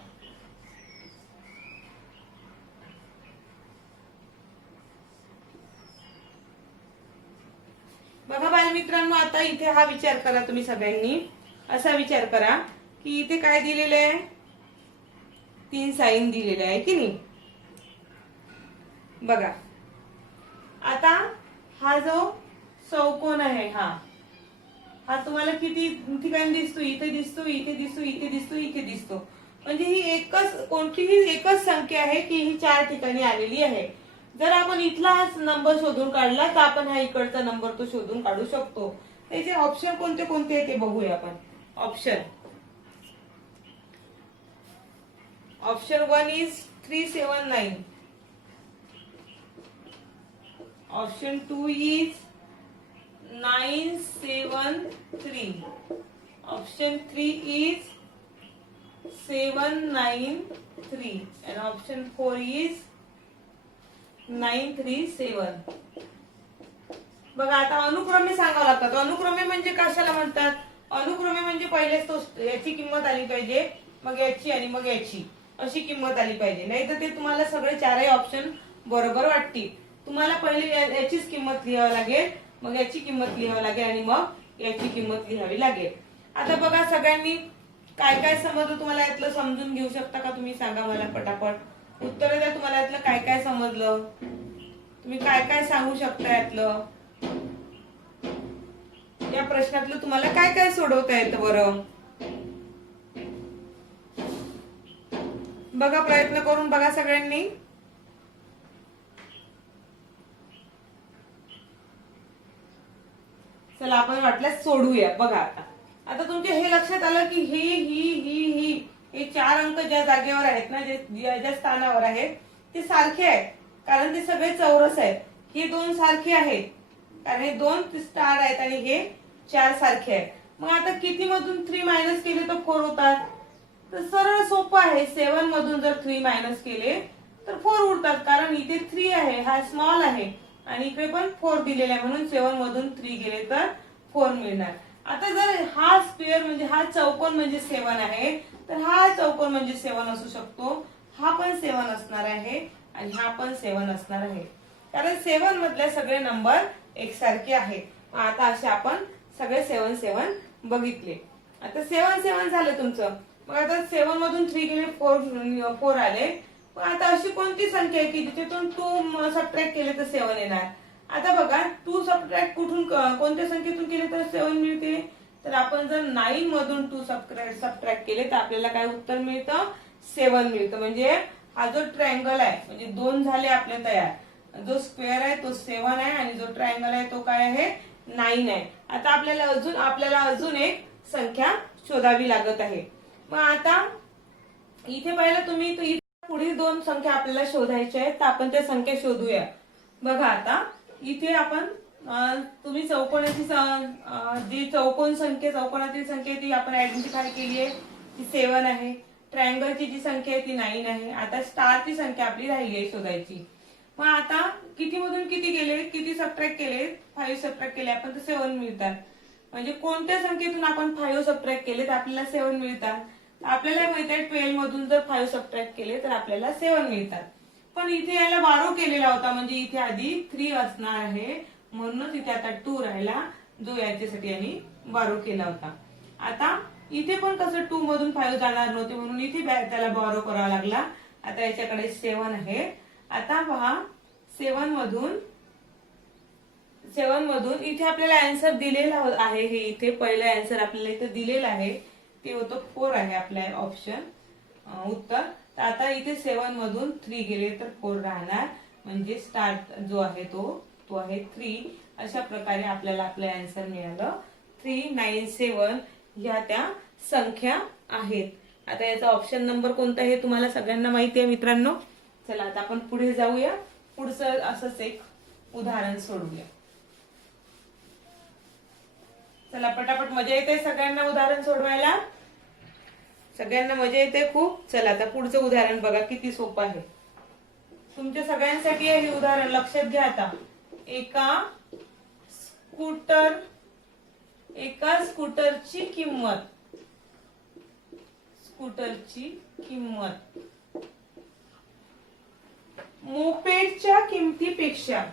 बघा बालमित्रांनो, आता इथे हा विचार करा तुम्ही सगळ्यांनी. असा विचार करा की इथे काय दिलेलं आहे, 3 साइन दिलेले आहे की नाही. बघा आता हा जो चौकोन आहे हा तुम्हाला किती ठिकाणी दिसतो? इथे दिसतो, इथे दिसतो, इथे दिसतो, इथे दिसतो. म्हणजे ही कोणतीही एकच संख्या आहे की ही 4 ठिकाणी आलेली आहे. जर आपण इथला हा नंबर शोधून काढला तर आपण हा इकडचा नंबर तो शोधून काढू शकतो. त्याचे ऑप्शन कोणते कोणते आहे ते बघूया आपण. Option 1 is 379. Option 2 is 973. Option 3 is 793 and option 4 is 937. बघा आता अनुक्रमे सांगावं लागतात. अनुक्रमे म्हणजे कशाला म्हणतात? अनुक्रमे म्हणजे पहिलेच तो याची किंमत आली पाहिजे, मग याची आणि मग याची अशी किंमत आली पाहिजे. नाही तर ते तुम्हाला सगळे चारही ऑप्शन बरोबर वाटतील. तुम्हाला पहिले याचीच किंमत लिहावी लागेल, मग याची किंमत लिहावी लागेल आणि मग याची किंमत लिहावी लागेल. आता बघा सगळ्यांनी काय काय समजलं तुम्हाला यातलं समजून घेऊ शकता का? तुम्ही सांगा मला पटापट उत्तर द्या. तुम्हाला यातलं काय काय समजलं? तुम्ही काय काय सांगू शकता यातलं? या प्रश्नातलं तुम्हाला काय काय सोडवता येतं बरं? बघा प्रयत्न करून बघा सगळ्यांनी. चला आपण वाटल्यास सोडूया. बघा आता तुमच्या हे लक्षात आलं की हे 4 अंक ज्या जागेवर आहेत ना, ज्या स्थानावर आहेत ते सारखे आहेत कारण ते सगळे चौरस आहेत. हे 2 सारखे आहेत कारण हे 2 स्टार आहेत आणि हे 4 सारखे आहेत. मग आता किती मधून 3 मायनस केले तर 4 होतात. तर सरळ सोपं आहे. 7 मधून जर 3 मायनस केले तर 4 उरतात कारण इथे 3 आहे, हा स्मॉल आहे आणि इकडे पण 4 दिलेला आहे म्हणून 7 मधून 3 गेले तर 4 मिळणार. आता जर हा स्क्वेअर म्हणजे हा चौकोन म्हणजे 7 आहे तर हा चौकोन म्हणजे 7 असू शकतो. हा पण 7 असणार आहे आणि हा पण 7 असणार आहे कारण 7 मधले सगळे नंबर एकसारखे आहेत. आता असे आपण सगळे 7 7 बघितले. आता 7 7 झालं तुमचं. मग आता 7 मधून 3 गेले 4 आले. मग आता अशी कोणती संख्या आहे की जिच्यातून 2 सबट्रॅक्ट केले तर 7 येणार? आता बघा 2 सबट्रॅक्ट कुठून कोणत्या संख्येतून केले तर 7 मिळते? तर आपण जर 9 मधून 2 सबट्रॅक्ट केले तर आपल्याला काय उत्तर मिळतं? 7 मिळतं. म्हणजे हा जो ट्रायंगल आहे म्हणजे 2 झाले आपले तयार. जो स्क्वेअर आहे तो 7 आहे आणि जो ट्रायंगल आहे तो काय आहे? 9 आहे. आता आपल्याला अजून एक संख्या शोधावी लागत आहे. मग आता इथे पाहिलं तुम्ही पुढील 2 संख्या आपल्याला शोधायच्या आहेत तर आपण त्या संख्या शोधूया. बघा आता इथे आपण तुम्ही चौकोनाची जी चौकोनातील संख्या ती आपण आयडेंटिफाय केली आहे ती 7 आहे. ट्रायंगलची जी संख्या आहे ती 9 आहे. आता स्टारची संख्या आपली राहिली आहे शोधायची. मग आता किती मधून किती गेले, किती सबट्रॅक्ट केले? 5 सबट्रॅक्ट केले आपण तर 7 मिळतात. म्हणजे कोणत्या संख्येतून आपण 5 सबट्रॅक्ट केले तर आपल्याला 7 मिळतात. आपल्याला माहित आहे 12 मधून जर 5 सबट्रॅक्ट केले तर आपल्याला 7 मिळतात. पण इथे याला बारो केलेला होता म्हणजे इथे आधी 3 असणार आहे म्हणूनच इथे आता 2 राहिला जो याच्यासाठी यांनी बारो केला होता. आता इथे पण कसं 2 मधून 5 जाणार नव्हते म्हणून इथे त्याला बारो करावा लागला. आता याच्याकडे 7 आहे. आता पहा 7 मधून इथे आपल्याला आन्सर दिलेला आहे. हे इथे पहिलं आन्सर आपल्याला इथे दिलेलं आहे ते होतं 4 आहे आपल्या ऑप्शन उत्तर. तर आता इथे 7 मधून 3 गेले तर 4 राहणार म्हणजे स्टार्ट जो आहे तो आहे 3. अशा प्रकारे आपल्याला आपलं आन्सर मिळालं. 397 ह्या त्या संख्या आहेत. आता याचा ऑप्शन नंबर कोणता आहे तुम्हाला सगळ्यांना माहिती आहे मित्रांनो. चला आता आपण पुढे जाऊया. पुढचं असंच एक उदाहरण सोडूया. चला पटापट मजा येते सगळ्यांना उदाहरण सोडवायला? सगळ्यांना मजा येते खूप. चला आता पुढचं उदाहरण बघा किती सोपं आहे. तुमच्या सगळ्यांसाठी हे उदाहरण लक्षात घ्या. आता एका स्कूटरची किंमत मोपेडच्या किमतीपेक्षा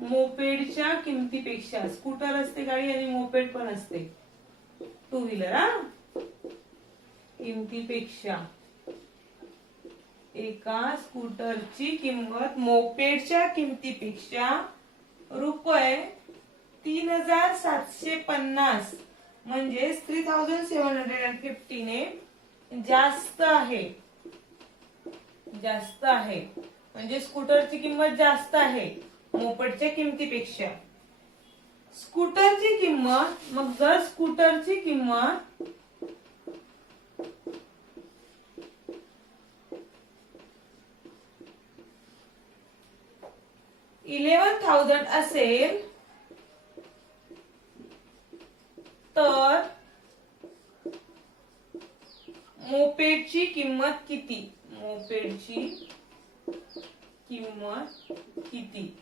मोपेडच्या किमतीपेक्षा स्कूटर असते गाडी आणि मोपेड पण असते 2 व्हीलर किमतीपेक्षा एका स्कूटरची किंमत मोपेडच्या किमतीपेक्षा रुपये 3750 म्हणजेच 3750 ने जास्त आहे. जास्त आहे म्हणजे स्कूटरची किंमत जास्त आहे मोपेडच्या किमतीपेक्षा. स्कूटरची किंमत, मग जर स्कूटरची किंमत 11,000 असेल तर मोपेडची किंमत किती? मोपेडची किंमत किती?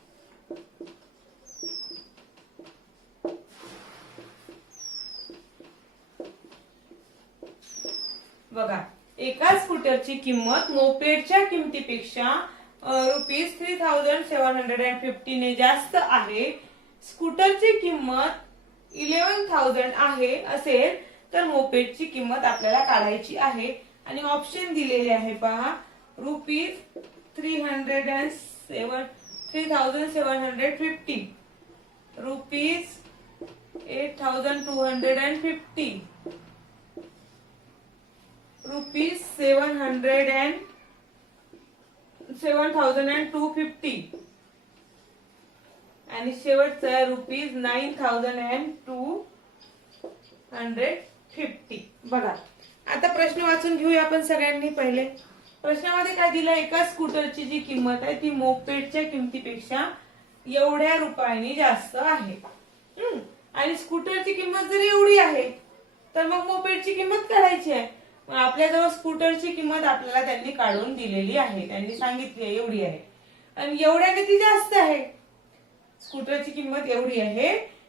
बघा, एका स्कूटरची किंमत मोपेडच्या किमतीपेक्षा ₹3750 ने जास्त आहे. स्कूटरची किंमत 11,000 आहे असेल तर मोपेडची किंमत आपल्याला काढायची आहे. आणि ऑप्शन दिलेले आहे पहा, ₹3750, ₹8,250, ₹7,250 आणि शेवटचा ₹9,250. बघा, आता प्रश्न वाचून घेऊया आपण सगळ्यांनी. पहिले प्रश्नामध्ये काय दिलं? एका स्कूटरची जी किंमत आहे ती मोपेडच्या किमतीपेक्षा एवढ्या रुपयांनी जास्त आहे. आणि स्कूटरची किंमत जर एवढी आहे तर मग मोपेडची किंमत काढायची आहे. आपल्याजवळ स्कूटरची किंमत आपल्याला त्यांनी काढून दिलेली आहे, त्यांनी सांगितली एवढी आहे आणि एवढ्याने ती जास्त आहे. स्कूटरची किंमत एवढी आहे,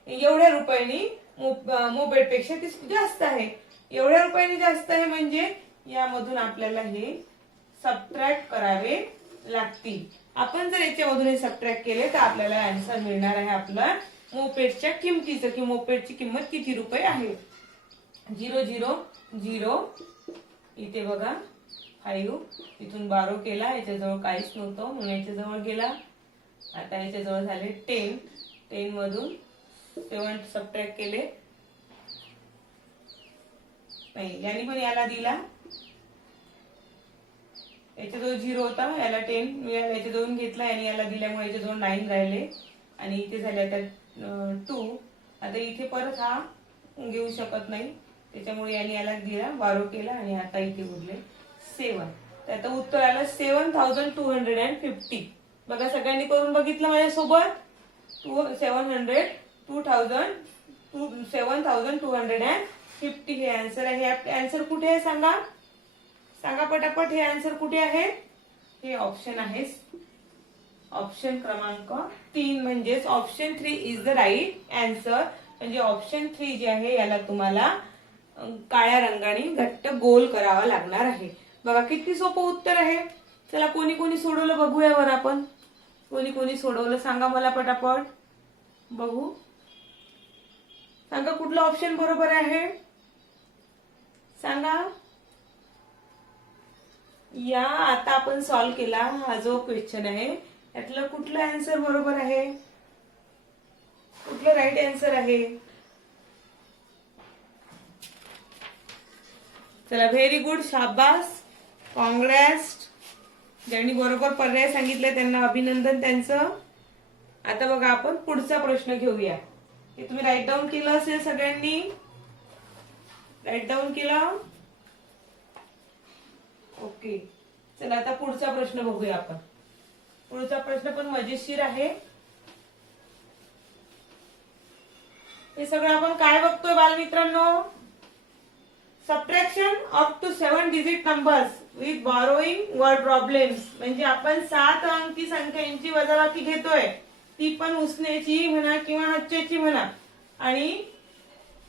एवढ्या रुपयांनी मोपेडपेक्षा ती जास्त आहे. एवढ्या रुपयांनी जास्त आहे म्हणजे यामधून आपल्याला हे सबट्रॅक्ट करावे लागतील. आपण जर याच्यामधून हे सबट्रॅक्ट केले तर आपल्याला आन्सर मिळणार आहे आपला मोपेडच्या किमतीचं, की मोपेडची किंमत किती रुपये आहे. 000 इथे बघा 5, इथून 12 केला, याच्याजवळ काहीच नव्हतं म्हणून याच्याजवळ गेला. आता याच्याजवळ झाले 10 मधून 7 सबट्रॅक्ट केले नाही, याने पण याला दिला. याच्याजवळ 0 होता, याला 10 याच्याजवळ घेतला आणि याला दिल्यामुळे याच्याजवळ 9 राहिले आणि इथे झाले आता 2. आता इथे परत हा घेऊ शकत नाही, त्याच्यामुळे याने याला दिला, 12 केला आणि आता इथे उरले 7. तर आता उत्तर आलं 7,250. बघा, सगळ्यांनी करून बघितलं माझ्यासोबत. 7,250 हे आन्सर आहे. हे आन्सर कुठे आहे सांगा? सांगा पटापट, हे आन्सर कुठे आहे? हे ऑप्शन आहे, ऑप्शन क्रमांक 3 म्हणजेच option 3 is the right answer. म्हणजे ऑप्शन 3 जे आहे याला तुम्हाला काळ्या रंगाने घट्ट गोल करावा लागणार आहे. बघा किती सोपं उत्तर आहे. चला, कोणी कोणी सोडवलं बघूया वर आपण. कोणी कोणी सोडवलं सांगा मला पटापट, बघू. सांगा कुठलं ऑप्शन बरोबर आहे सांगा. या आता आपण सॉल्व्ह केला हा जो क्वेश्चन आहे यातलं कुठलं आन्सर बरोबर आहे, कुठलं राईट आन्सर आहे? चला, व्हेरी गुड, शाबास, कॉंग्रॅट्स. ज्यांनी बरोबर पर्याय सांगितले त्यांना अभिनंदन त्यांचं. आता बघा आपण पुढचा प्रश्न घेऊया. हे तुम्ही राईट डाऊन केलं असेल सगळ्यांनी, राईट डाऊन केलं? ओके. चला आता पुढचा प्रश्न बघूया आपण. पुढचा प्रश्न पण मजेशीर आहे. हे सगळं आपण काय बघतोय बालमित्रांनो? Subtraction up to 7 digit numbers with borrowing word problems. म्हणजे आपण 7 अंकी संख्यांची वजाबाकी घेतोय, ती पण उसण्याची म्हणा किंवा हच्च्याची म्हणा, आणि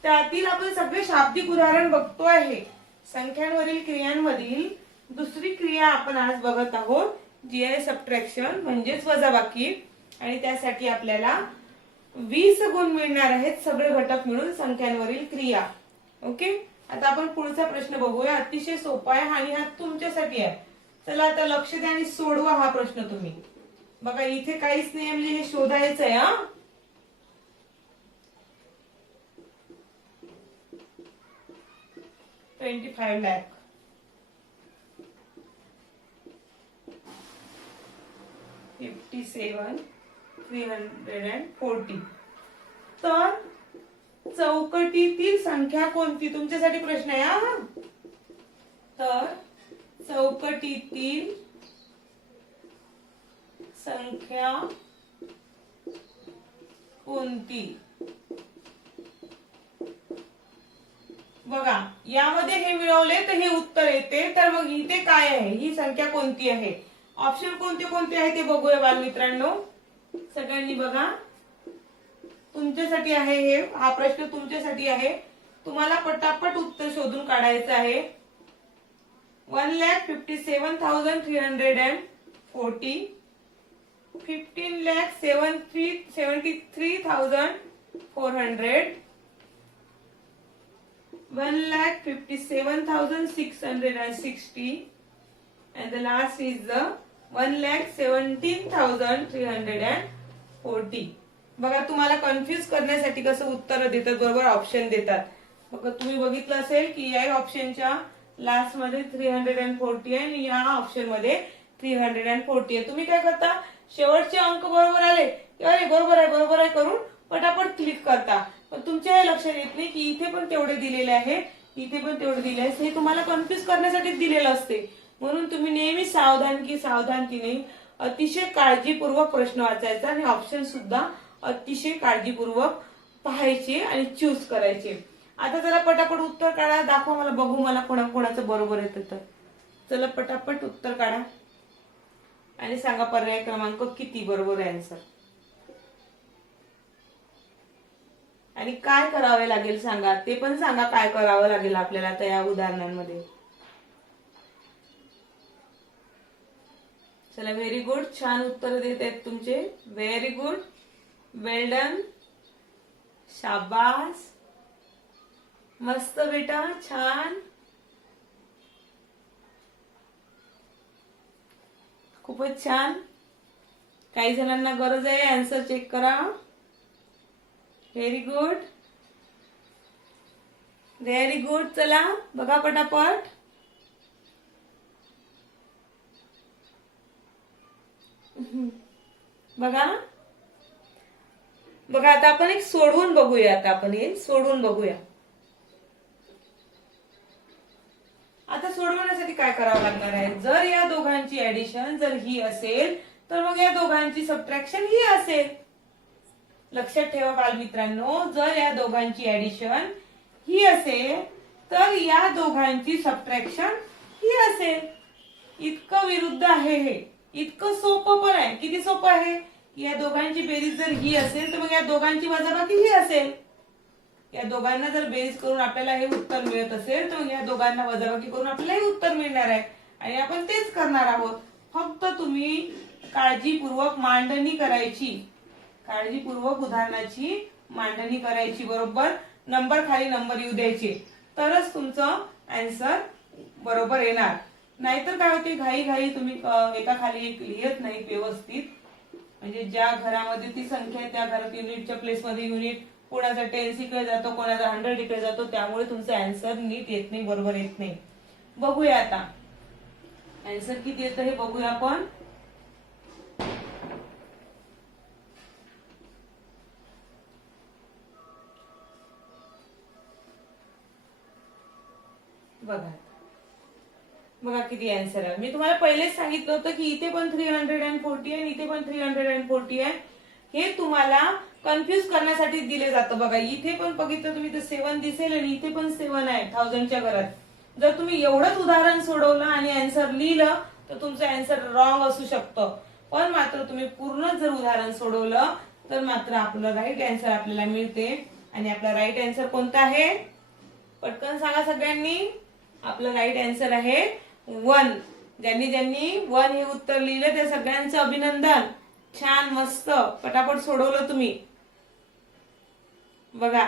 त्यातील आपण सगळे शाब्दिक उदाहरण बघतो आहे. संख्यांवरील क्रियांमधील दुसरी क्रिया आपण आज बघत आहोत, जी आहे सबट्रॅक्शन म्हणजेच वजाबाकी. आणि त्यासाठी आपल्याला 20 गुण मिळणार आहेत, सगळे घटक मिळून संख्यांवरील क्रिया. ओके. आता आपण पुढचा प्रश्न बघूया. अतिशय सोपा आहे आणि हा तुमच्यासाठी आहे. चला आता लक्ष द्या आणि सोडवा हा प्रश्न तुम्ही. बघा इथे काहीच नाही म्हणजे हे शोधायचं आहे. हा 25 लाख. $57,340. तर चौकटीतील संख्या कोणती तुमच्यासाठी प्रश्न आहे. हा तर चौकटीतील संख्या कोणती. बघा यामध्ये हे मिळवले तर हे उत्तर येते. तर मग इथे काय आहे, ही संख्या कोणती आहे, ऑप्शन कोणते कोणते आहे ते बघूया बालमित्रांनो. सगळ्यांनी बघा तुमच्यासाठी आहे हे, हा प्रश्न तुमच्यासाठी आहे. तुम्हाला पटापट उत्तर शोधून काढायचं आहे. 1,57,340, 15,73,400, 1,57,660, and the last is the 1,17,340. बघा तुम्हाला कन्फ्युज करण्यासाठी कसं उत्तर देतात, बरोबर ऑप्शन देतात. बघा तुम्ही बघितलं असेल की या ऑप्शनच्या लास्ट मध्ये 340 आहे आणि या ऑप्शन मध्ये 340 आहे. तुम्ही काय करता, शेवटचे अंक बरोबर आले अरे बरोबर आहे करून पटापट क्लिक करता. पण तुमच्या हे लक्षात येत नाही की इथे पण तेवढे दिलेले आहे, इथे पण तेवढे दिले आहे. हे तुम्हाला कन्फ्युज करण्यासाठी दिलेलं असते. म्हणून तुम्ही नेहमी सावधानतेने अतिशय काळजीपूर्वक प्रश्न वाचायचा आणि ऑप्शन सुद्धा अतिशय काळजीपूर्वक पाहायचे आणि चूज करायचे. आता जरा पटापट उत्तर काढा, दाखवा मला, बघू मला कोणाचं बरोबर येतं. तर चला पटापट उत्तर काढा आणि सांगा पर्याय क्रमांक किती बरोबर आहे आन्सर. आणि काय करावे लागेल सांगा, ते पण सांगा काय करावं लागेल आपल्याला त्या या उदाहरणांमध्ये. चला व्हेरी गुड, छान उत्तर देत आहेत तुमचे. व्हेरी गुड, वेल डन, शाबास, मस्त बेटा, छान, खूपच छान. काही जणांना गरज आहे आन्सर चेक करा. Very good, very good. चला बघा पटापट. बघा बघा आता आपण एक सोडवून बघूया. आता आपण हे सोडवून बघूया. आता सोडवण्यासाठी काय करावं लागणार आहे, जर या दोघांची ऍडिशन जर ही असेल तर मग या दोघांची सबट्रॅक्शन ही असेल. लक्षात ठेवा बालमित्रांनो, जर या दोघांची ऍडिशन ही असेल तर या दोघांची सबट्रॅक्शन ही असेल. इतकं विरुद्ध आहे हे, इतकं सोपं पण आहे. किती सोपं आहे, या दोघांची बेरीज जर ही असेल तर मग या दोघांची वजाबाकी ही असेल. या दोघांना जर बेरीज करून आपल्याला हे उत्तर मिळत असेल तर मग या दोघांना वजाबाकी करून आपल्याला हे उत्तर मिळणार आहे आणि आपण तेच करणार आहोत. फक्त तुम्ही काळजीपूर्वक मांडणी करायची, काळजीपूर्वक उदाहरणाची मांडणी करायची, बरोबर नंबर खाली नंबर येऊ द्यायचे, तरच तुमचं आन्सर बरोबर येणार. नाहीतर काय होते, घाई तुम्ही एका खाली एक लिहित नाही व्यवस्थित. म्हणजे ज्या घरामध्ये ती संख्या आहे त्या घरात युनिटच्या प्लेसमध्ये युनिट, कोणाचा 10 इकडे जातो, कोणाचा 100 इकडे जातो, त्यामुळे तुमचं आन्सर नीट येत नाही, बरोबर येत नाही. बघूया आता आन्सर किती येतं हे बघूया आपण. बघा बघा किती आन्सर आहे. मी तुम्हाला पहिलेच सांगितलं होतं की इथे पण 340 आहे, इथे पण 340 आहे. हे तुम्हाला कन्फ्युज करण्यासाठी दिले जातं. बघा इथे पण बघितलं तुम्ही तर 7 दिसेल आणि इथे पण 7 आहे 1000च्या घरात. जर तुम्ही एवढंच उदाहरण सोडवलं आणि आन्सर लिहिलं तर तुमचं आन्सर रॉंग असू शकतं. पण मात्र तुम्ही पूर्ण जर उदाहरण सोडवलं तर मात्र आपलं राईट आन्सर आपल्याला मिळते. आणि आपला राईट आन्सर कोणता आहे, पटकन सांगा सगळ्यांनी. आपलं राईट आन्सर आहे 1. ज्यांनी 1 हे उत्तर लिहिलं त्या सगळ्यांचं अभिनंदन. छान, मस्त, पटापट सोडवलं तुम्ही. बघा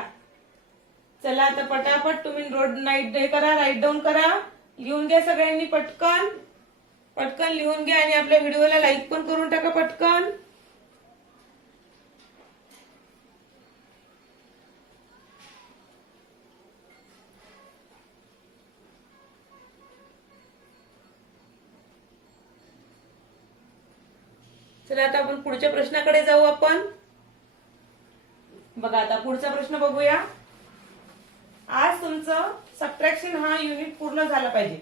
चला आता पटापट तुम्ही राईट डाऊन करा, लिहून घ्या सगळ्यांनी पटकन. पटकन लिहून घ्या आणि आपल्या व्हिडिओला लाईक पण करून टाका पटकन. चला आता आपण पुढच्या प्रश्नाकडे जाऊ आपण. बघा आता पुढचा प्रश्न बघूया. आज तुमचं सबट्रॅक्शन हा युनिट पूर्ण झाला पाहिजे.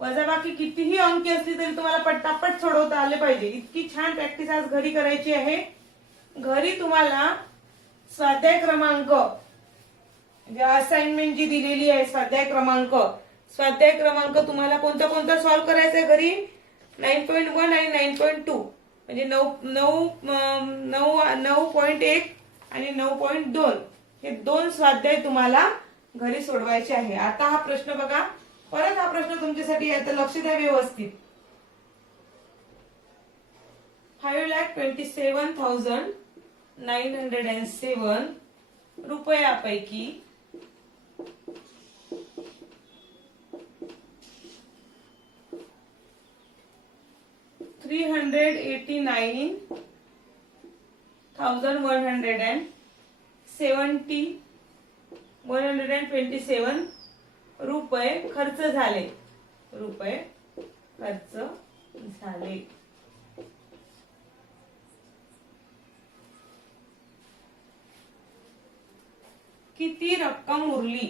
वजाबाकी कितीही अंकी असली तरी तुम्हाला पटापट सोडवता आले पाहिजे. इतकी छान प्रॅक्टिस आज घरी करायची आहे. घरी तुम्हाला स्वाध्याय क्रमांक असाइनमेंट जी दिलेली आहे स्वाध्याय क्रमांक तुम्हाला कोणता कोणता सॉल्व्ह करायचा आहे घरी. 9.1 आणि 9.2 म्हणजे 9.1 आणि 9.2 हे दोन स्वाध्याय तुम्हाला घरी सोडवायचे आहे. आता हा प्रश्न बघा. परत हा प्रश्न तुमच्यासाठी आहे तर लक्ष द्या व्यवस्थित. 5,27,907 रुपयापैकी 127 रुपये खर्च झाले. किती रक्कम उरली.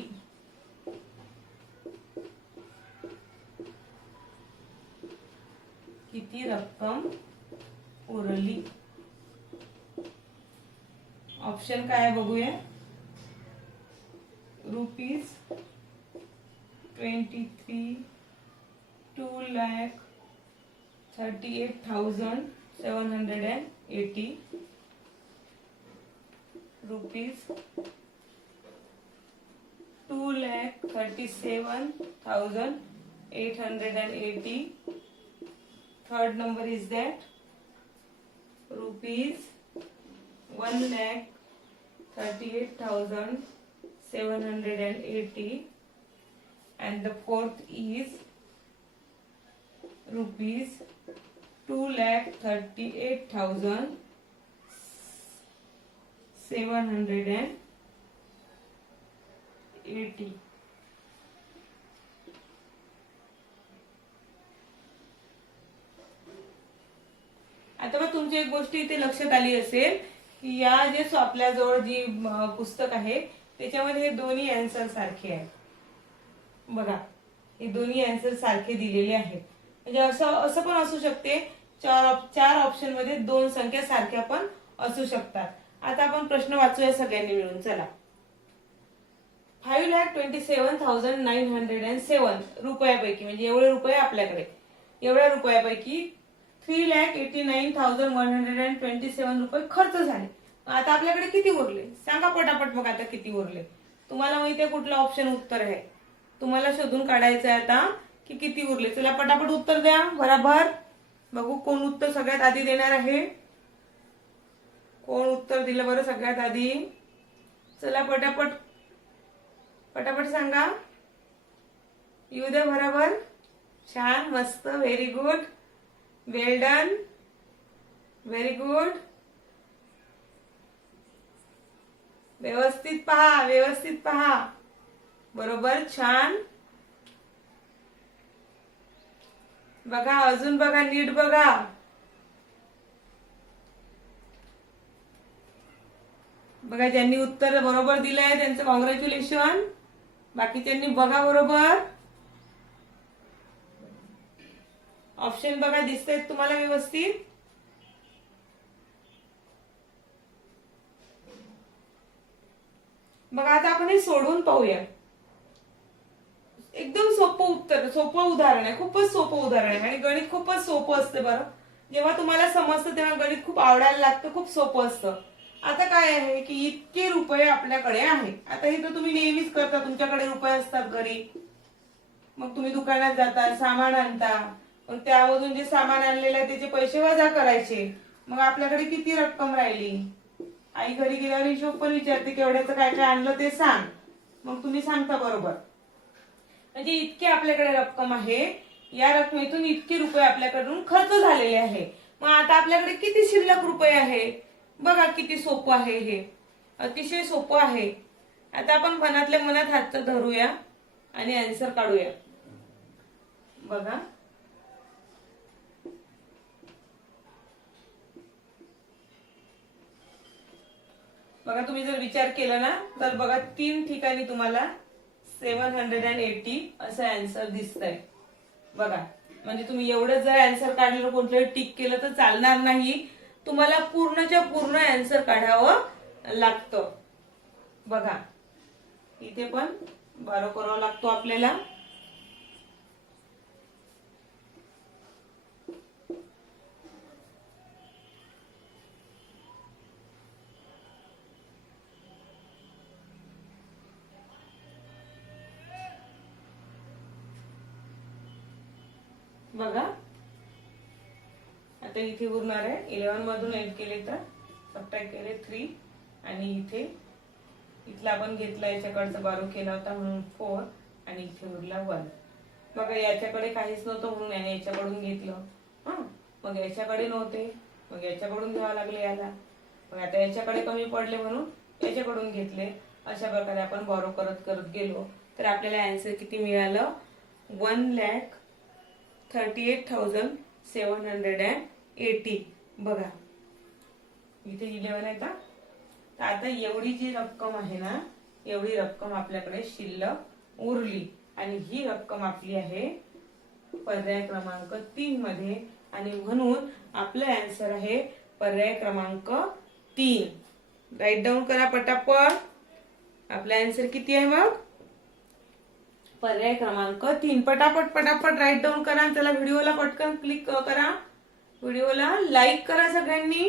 ऑप्शन काय आहे बघूया. ₹23 2,38,780 ₹2,37,880. Third number is that ₹1,38,780 and the fourth is ₹38,780. आता मग तुमची एक गोष्ट इथे लक्षात आली असेल की या जे आपल्याजवळ जी पुस्तक आहे त्याच्यामध्ये हे दोन्ही आन्सर सारखे आहेत. बघा हे दोन्ही आन्सर सारखे दिलेले आहेत. म्हणजे असं पण असू शकते चार ऑप्शन मध्ये दोन संख्या सारख्या पण असू शकतात. आता आपण प्रश्न वाचूया सगळ्यांनी मिळून. चला. 5,27,907 रुपयापैकी म्हणजे एवढे रुपये आपल्याकडे. एवढ्या रुपयापैकी 3,89,127 रुपये खर्च झाले. आता आपल्याकडे किती उरले सांगा पटापट. मग आता किती उरले तुम्हाला माहिती आहे कुठलं ऑप्शन उत्तर आहे. तुम्हाला शोधून काढायचं आहे आता की किती उरले. चला पटापट उत्तर द्या बराबर. बघू कोण उत्तर सगळ्यात आधी देणार आहे. कोण उत्तर दिलं बरं सगळ्यात आधी. चला पटापट सांगा. येऊ द्या बराबर. छान मस्त. Very good. Well done. Very good. व्यवस्थित पहा. बरोबर. छान. बघा अजून बघा. नीट बघा. बघा ज्यांनी उत्तर बरोबर दिलंय त्यांचं कॉंग्रॅच्युलेशन. बाकीच्यांनी बघा बरोबर. ऑप्शन बघा दिसतायत तुम्हाला व्यवस्थित. बघा आता आपण हे सोडून पाहूया. एकदम सोपं उदाहरण आहे. खूपच सोपं उदाहरण आहे आणि गणित खूपच सोपं असतं बरं. जेव्हा तुम्हाला समजतं तेव्हा गणित खूप आवडायला लागतं. खूप सोपं असतं. आता काय आहे की इतके रुपये आपल्याकडे आहे. आता हे तर तुम्ही नेहमीच करता. तुमच्याकडे रुपये असतात घरी. मग तुम्ही दुकानात जाता सामान आणता. मग त्यामधून जे सामान आणलेलं आहे त्याचे पैसे वजा करायचे. मग आपल्याकडे किती रक्कम राहिली. आई घरी गेल्यावर हिशोब पण विचारते केवढ्याचं काय काय आणलं ते सांग. मग तुम्ही सांगता बरोबर. म्हणजे इतकी आपल्याकडे रक्कम आहे या रकमेतून इतके रुपये आपल्याकडून खर्च झालेले आहे. मग आता आपल्याकडे किती शिल्लक रुपये आहे बघा. किती सोपं आहे हे, अतिशय सोपं आहे. आता आपण मनातल्या मनात हात धरूया आणि आन्सर काढूया. बघा बघा तुम्ही जर विचार केला ना तर बघा 3 ठिकाणी तुम्हाला 780 असं आन्सर दिसतंय. बघा म्हणजे तुम्ही एवढं जर आन्सर काढलं कोणतं टिक केलं तर चालणार नाही. तुम्हाला पूर्णच्या पूर्ण आन्सर काढावं लागतं. बघा इथे पण बारो करावा लागतो आपल्याला. बघा आता इथे उरणार आहे 11 मधून 8 केले तर सबट्रॅक्ट केले 3 आणि इथे इथला आपण घेतला याच्याकडचा बारो केला होता म्हणून 4 आणि इथे उरला 1. बघा याच्याकडे काहीच नव्हतं म्हणून याने याच्याकडून घेतलं. मग याच्याकडे नव्हते मग याच्याकडून घ्यावं लागले याला. मग आता याच्याकडे कमी पडले म्हणून याच्याकडून घेतले. अशा प्रकारे आपण बारो करत करत गेलो तर आपल्याला आन्सर किती मिळालं 1,38,780. बघा इथे 11 आहे का. तर आता एवढी जी रक्कम आहे ना एवढी रक्कम आपल्याकडे शिल्लक उरली आणि ही रक्कम आपली आहे पर्याय क्रमांक 3 मध्ये आणि म्हणून आपलं आन्सर आहे पर्याय क्रमांक 3. राईट डाऊन करा पटापट. आपला आन्सर किती आहे मग पर्याय क्रमांक 3. पटापट पटापट राईट डाऊन करा. त्याला व्हिडिओला पटकन क्लिक करा. व्हिडिओला लाईक करा सगळ्यांनी.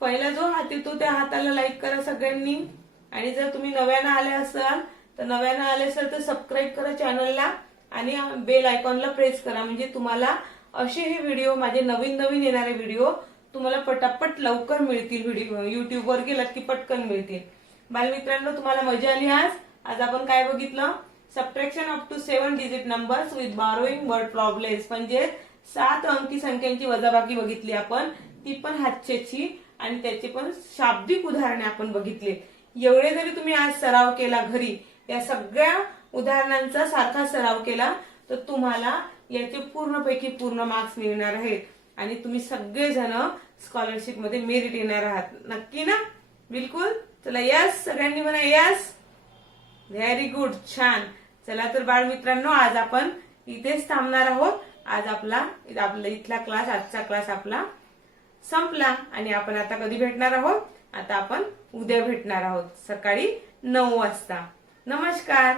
पहिला जो हात येतो त्या हाताला लाईक करा सगळ्यांनी. आणि जर तुम्ही नव्यानं आले असाल तर सबस्क्राईब करा चॅनलला आणि बेल आयकॉनला प्रेस करा. म्हणजे तुम्हाला असे हे व्हिडिओ माझे नवीन नवीन येणारे व्हिडिओ तुम्हाला पटापट लवकर मिळतील. व्हिडिओ युट्यूबवर गेलात की पटकन मिळतील. बालमित्रांनो तुम्हाला मजा आली आज. आज आपण काय बघितलं subtraction up to 7 digit numbers with borrowing word problems म्हणजे 7 अंकी संख्यांची वजाबाकी बघितली आपण. ती पण हातच्याची आणि त्याचे पण शाब्दिक उदाहरणे आपण बघितले. एवढे जरी तुम्ही आज सराव केला घरी या सगळ्या उदाहरणांचा सारखा सराव केला तर तुम्हाला याचे पूर्णपैकी पूर्ण मार्क्स मिळणार आहेत आणि तुम्ही सगळेजण स्कॉलरशिप मध्ये मेरिट येणार आहात. नक्की ना. बिलकुल. चला यस सगळ्यांनी म्हणा यस. Very good. छान. चला तर बाळ मित्रांनो आज आपण इथेच थांबणार आहोत. आज आपला इथला क्लास आजचा क्लास आपला संपला आणि आपण आता कधी भेटणार आहोत. आता आपण उद्या भेटणार आहोत सकाळी 9 वाजता. नमस्कार.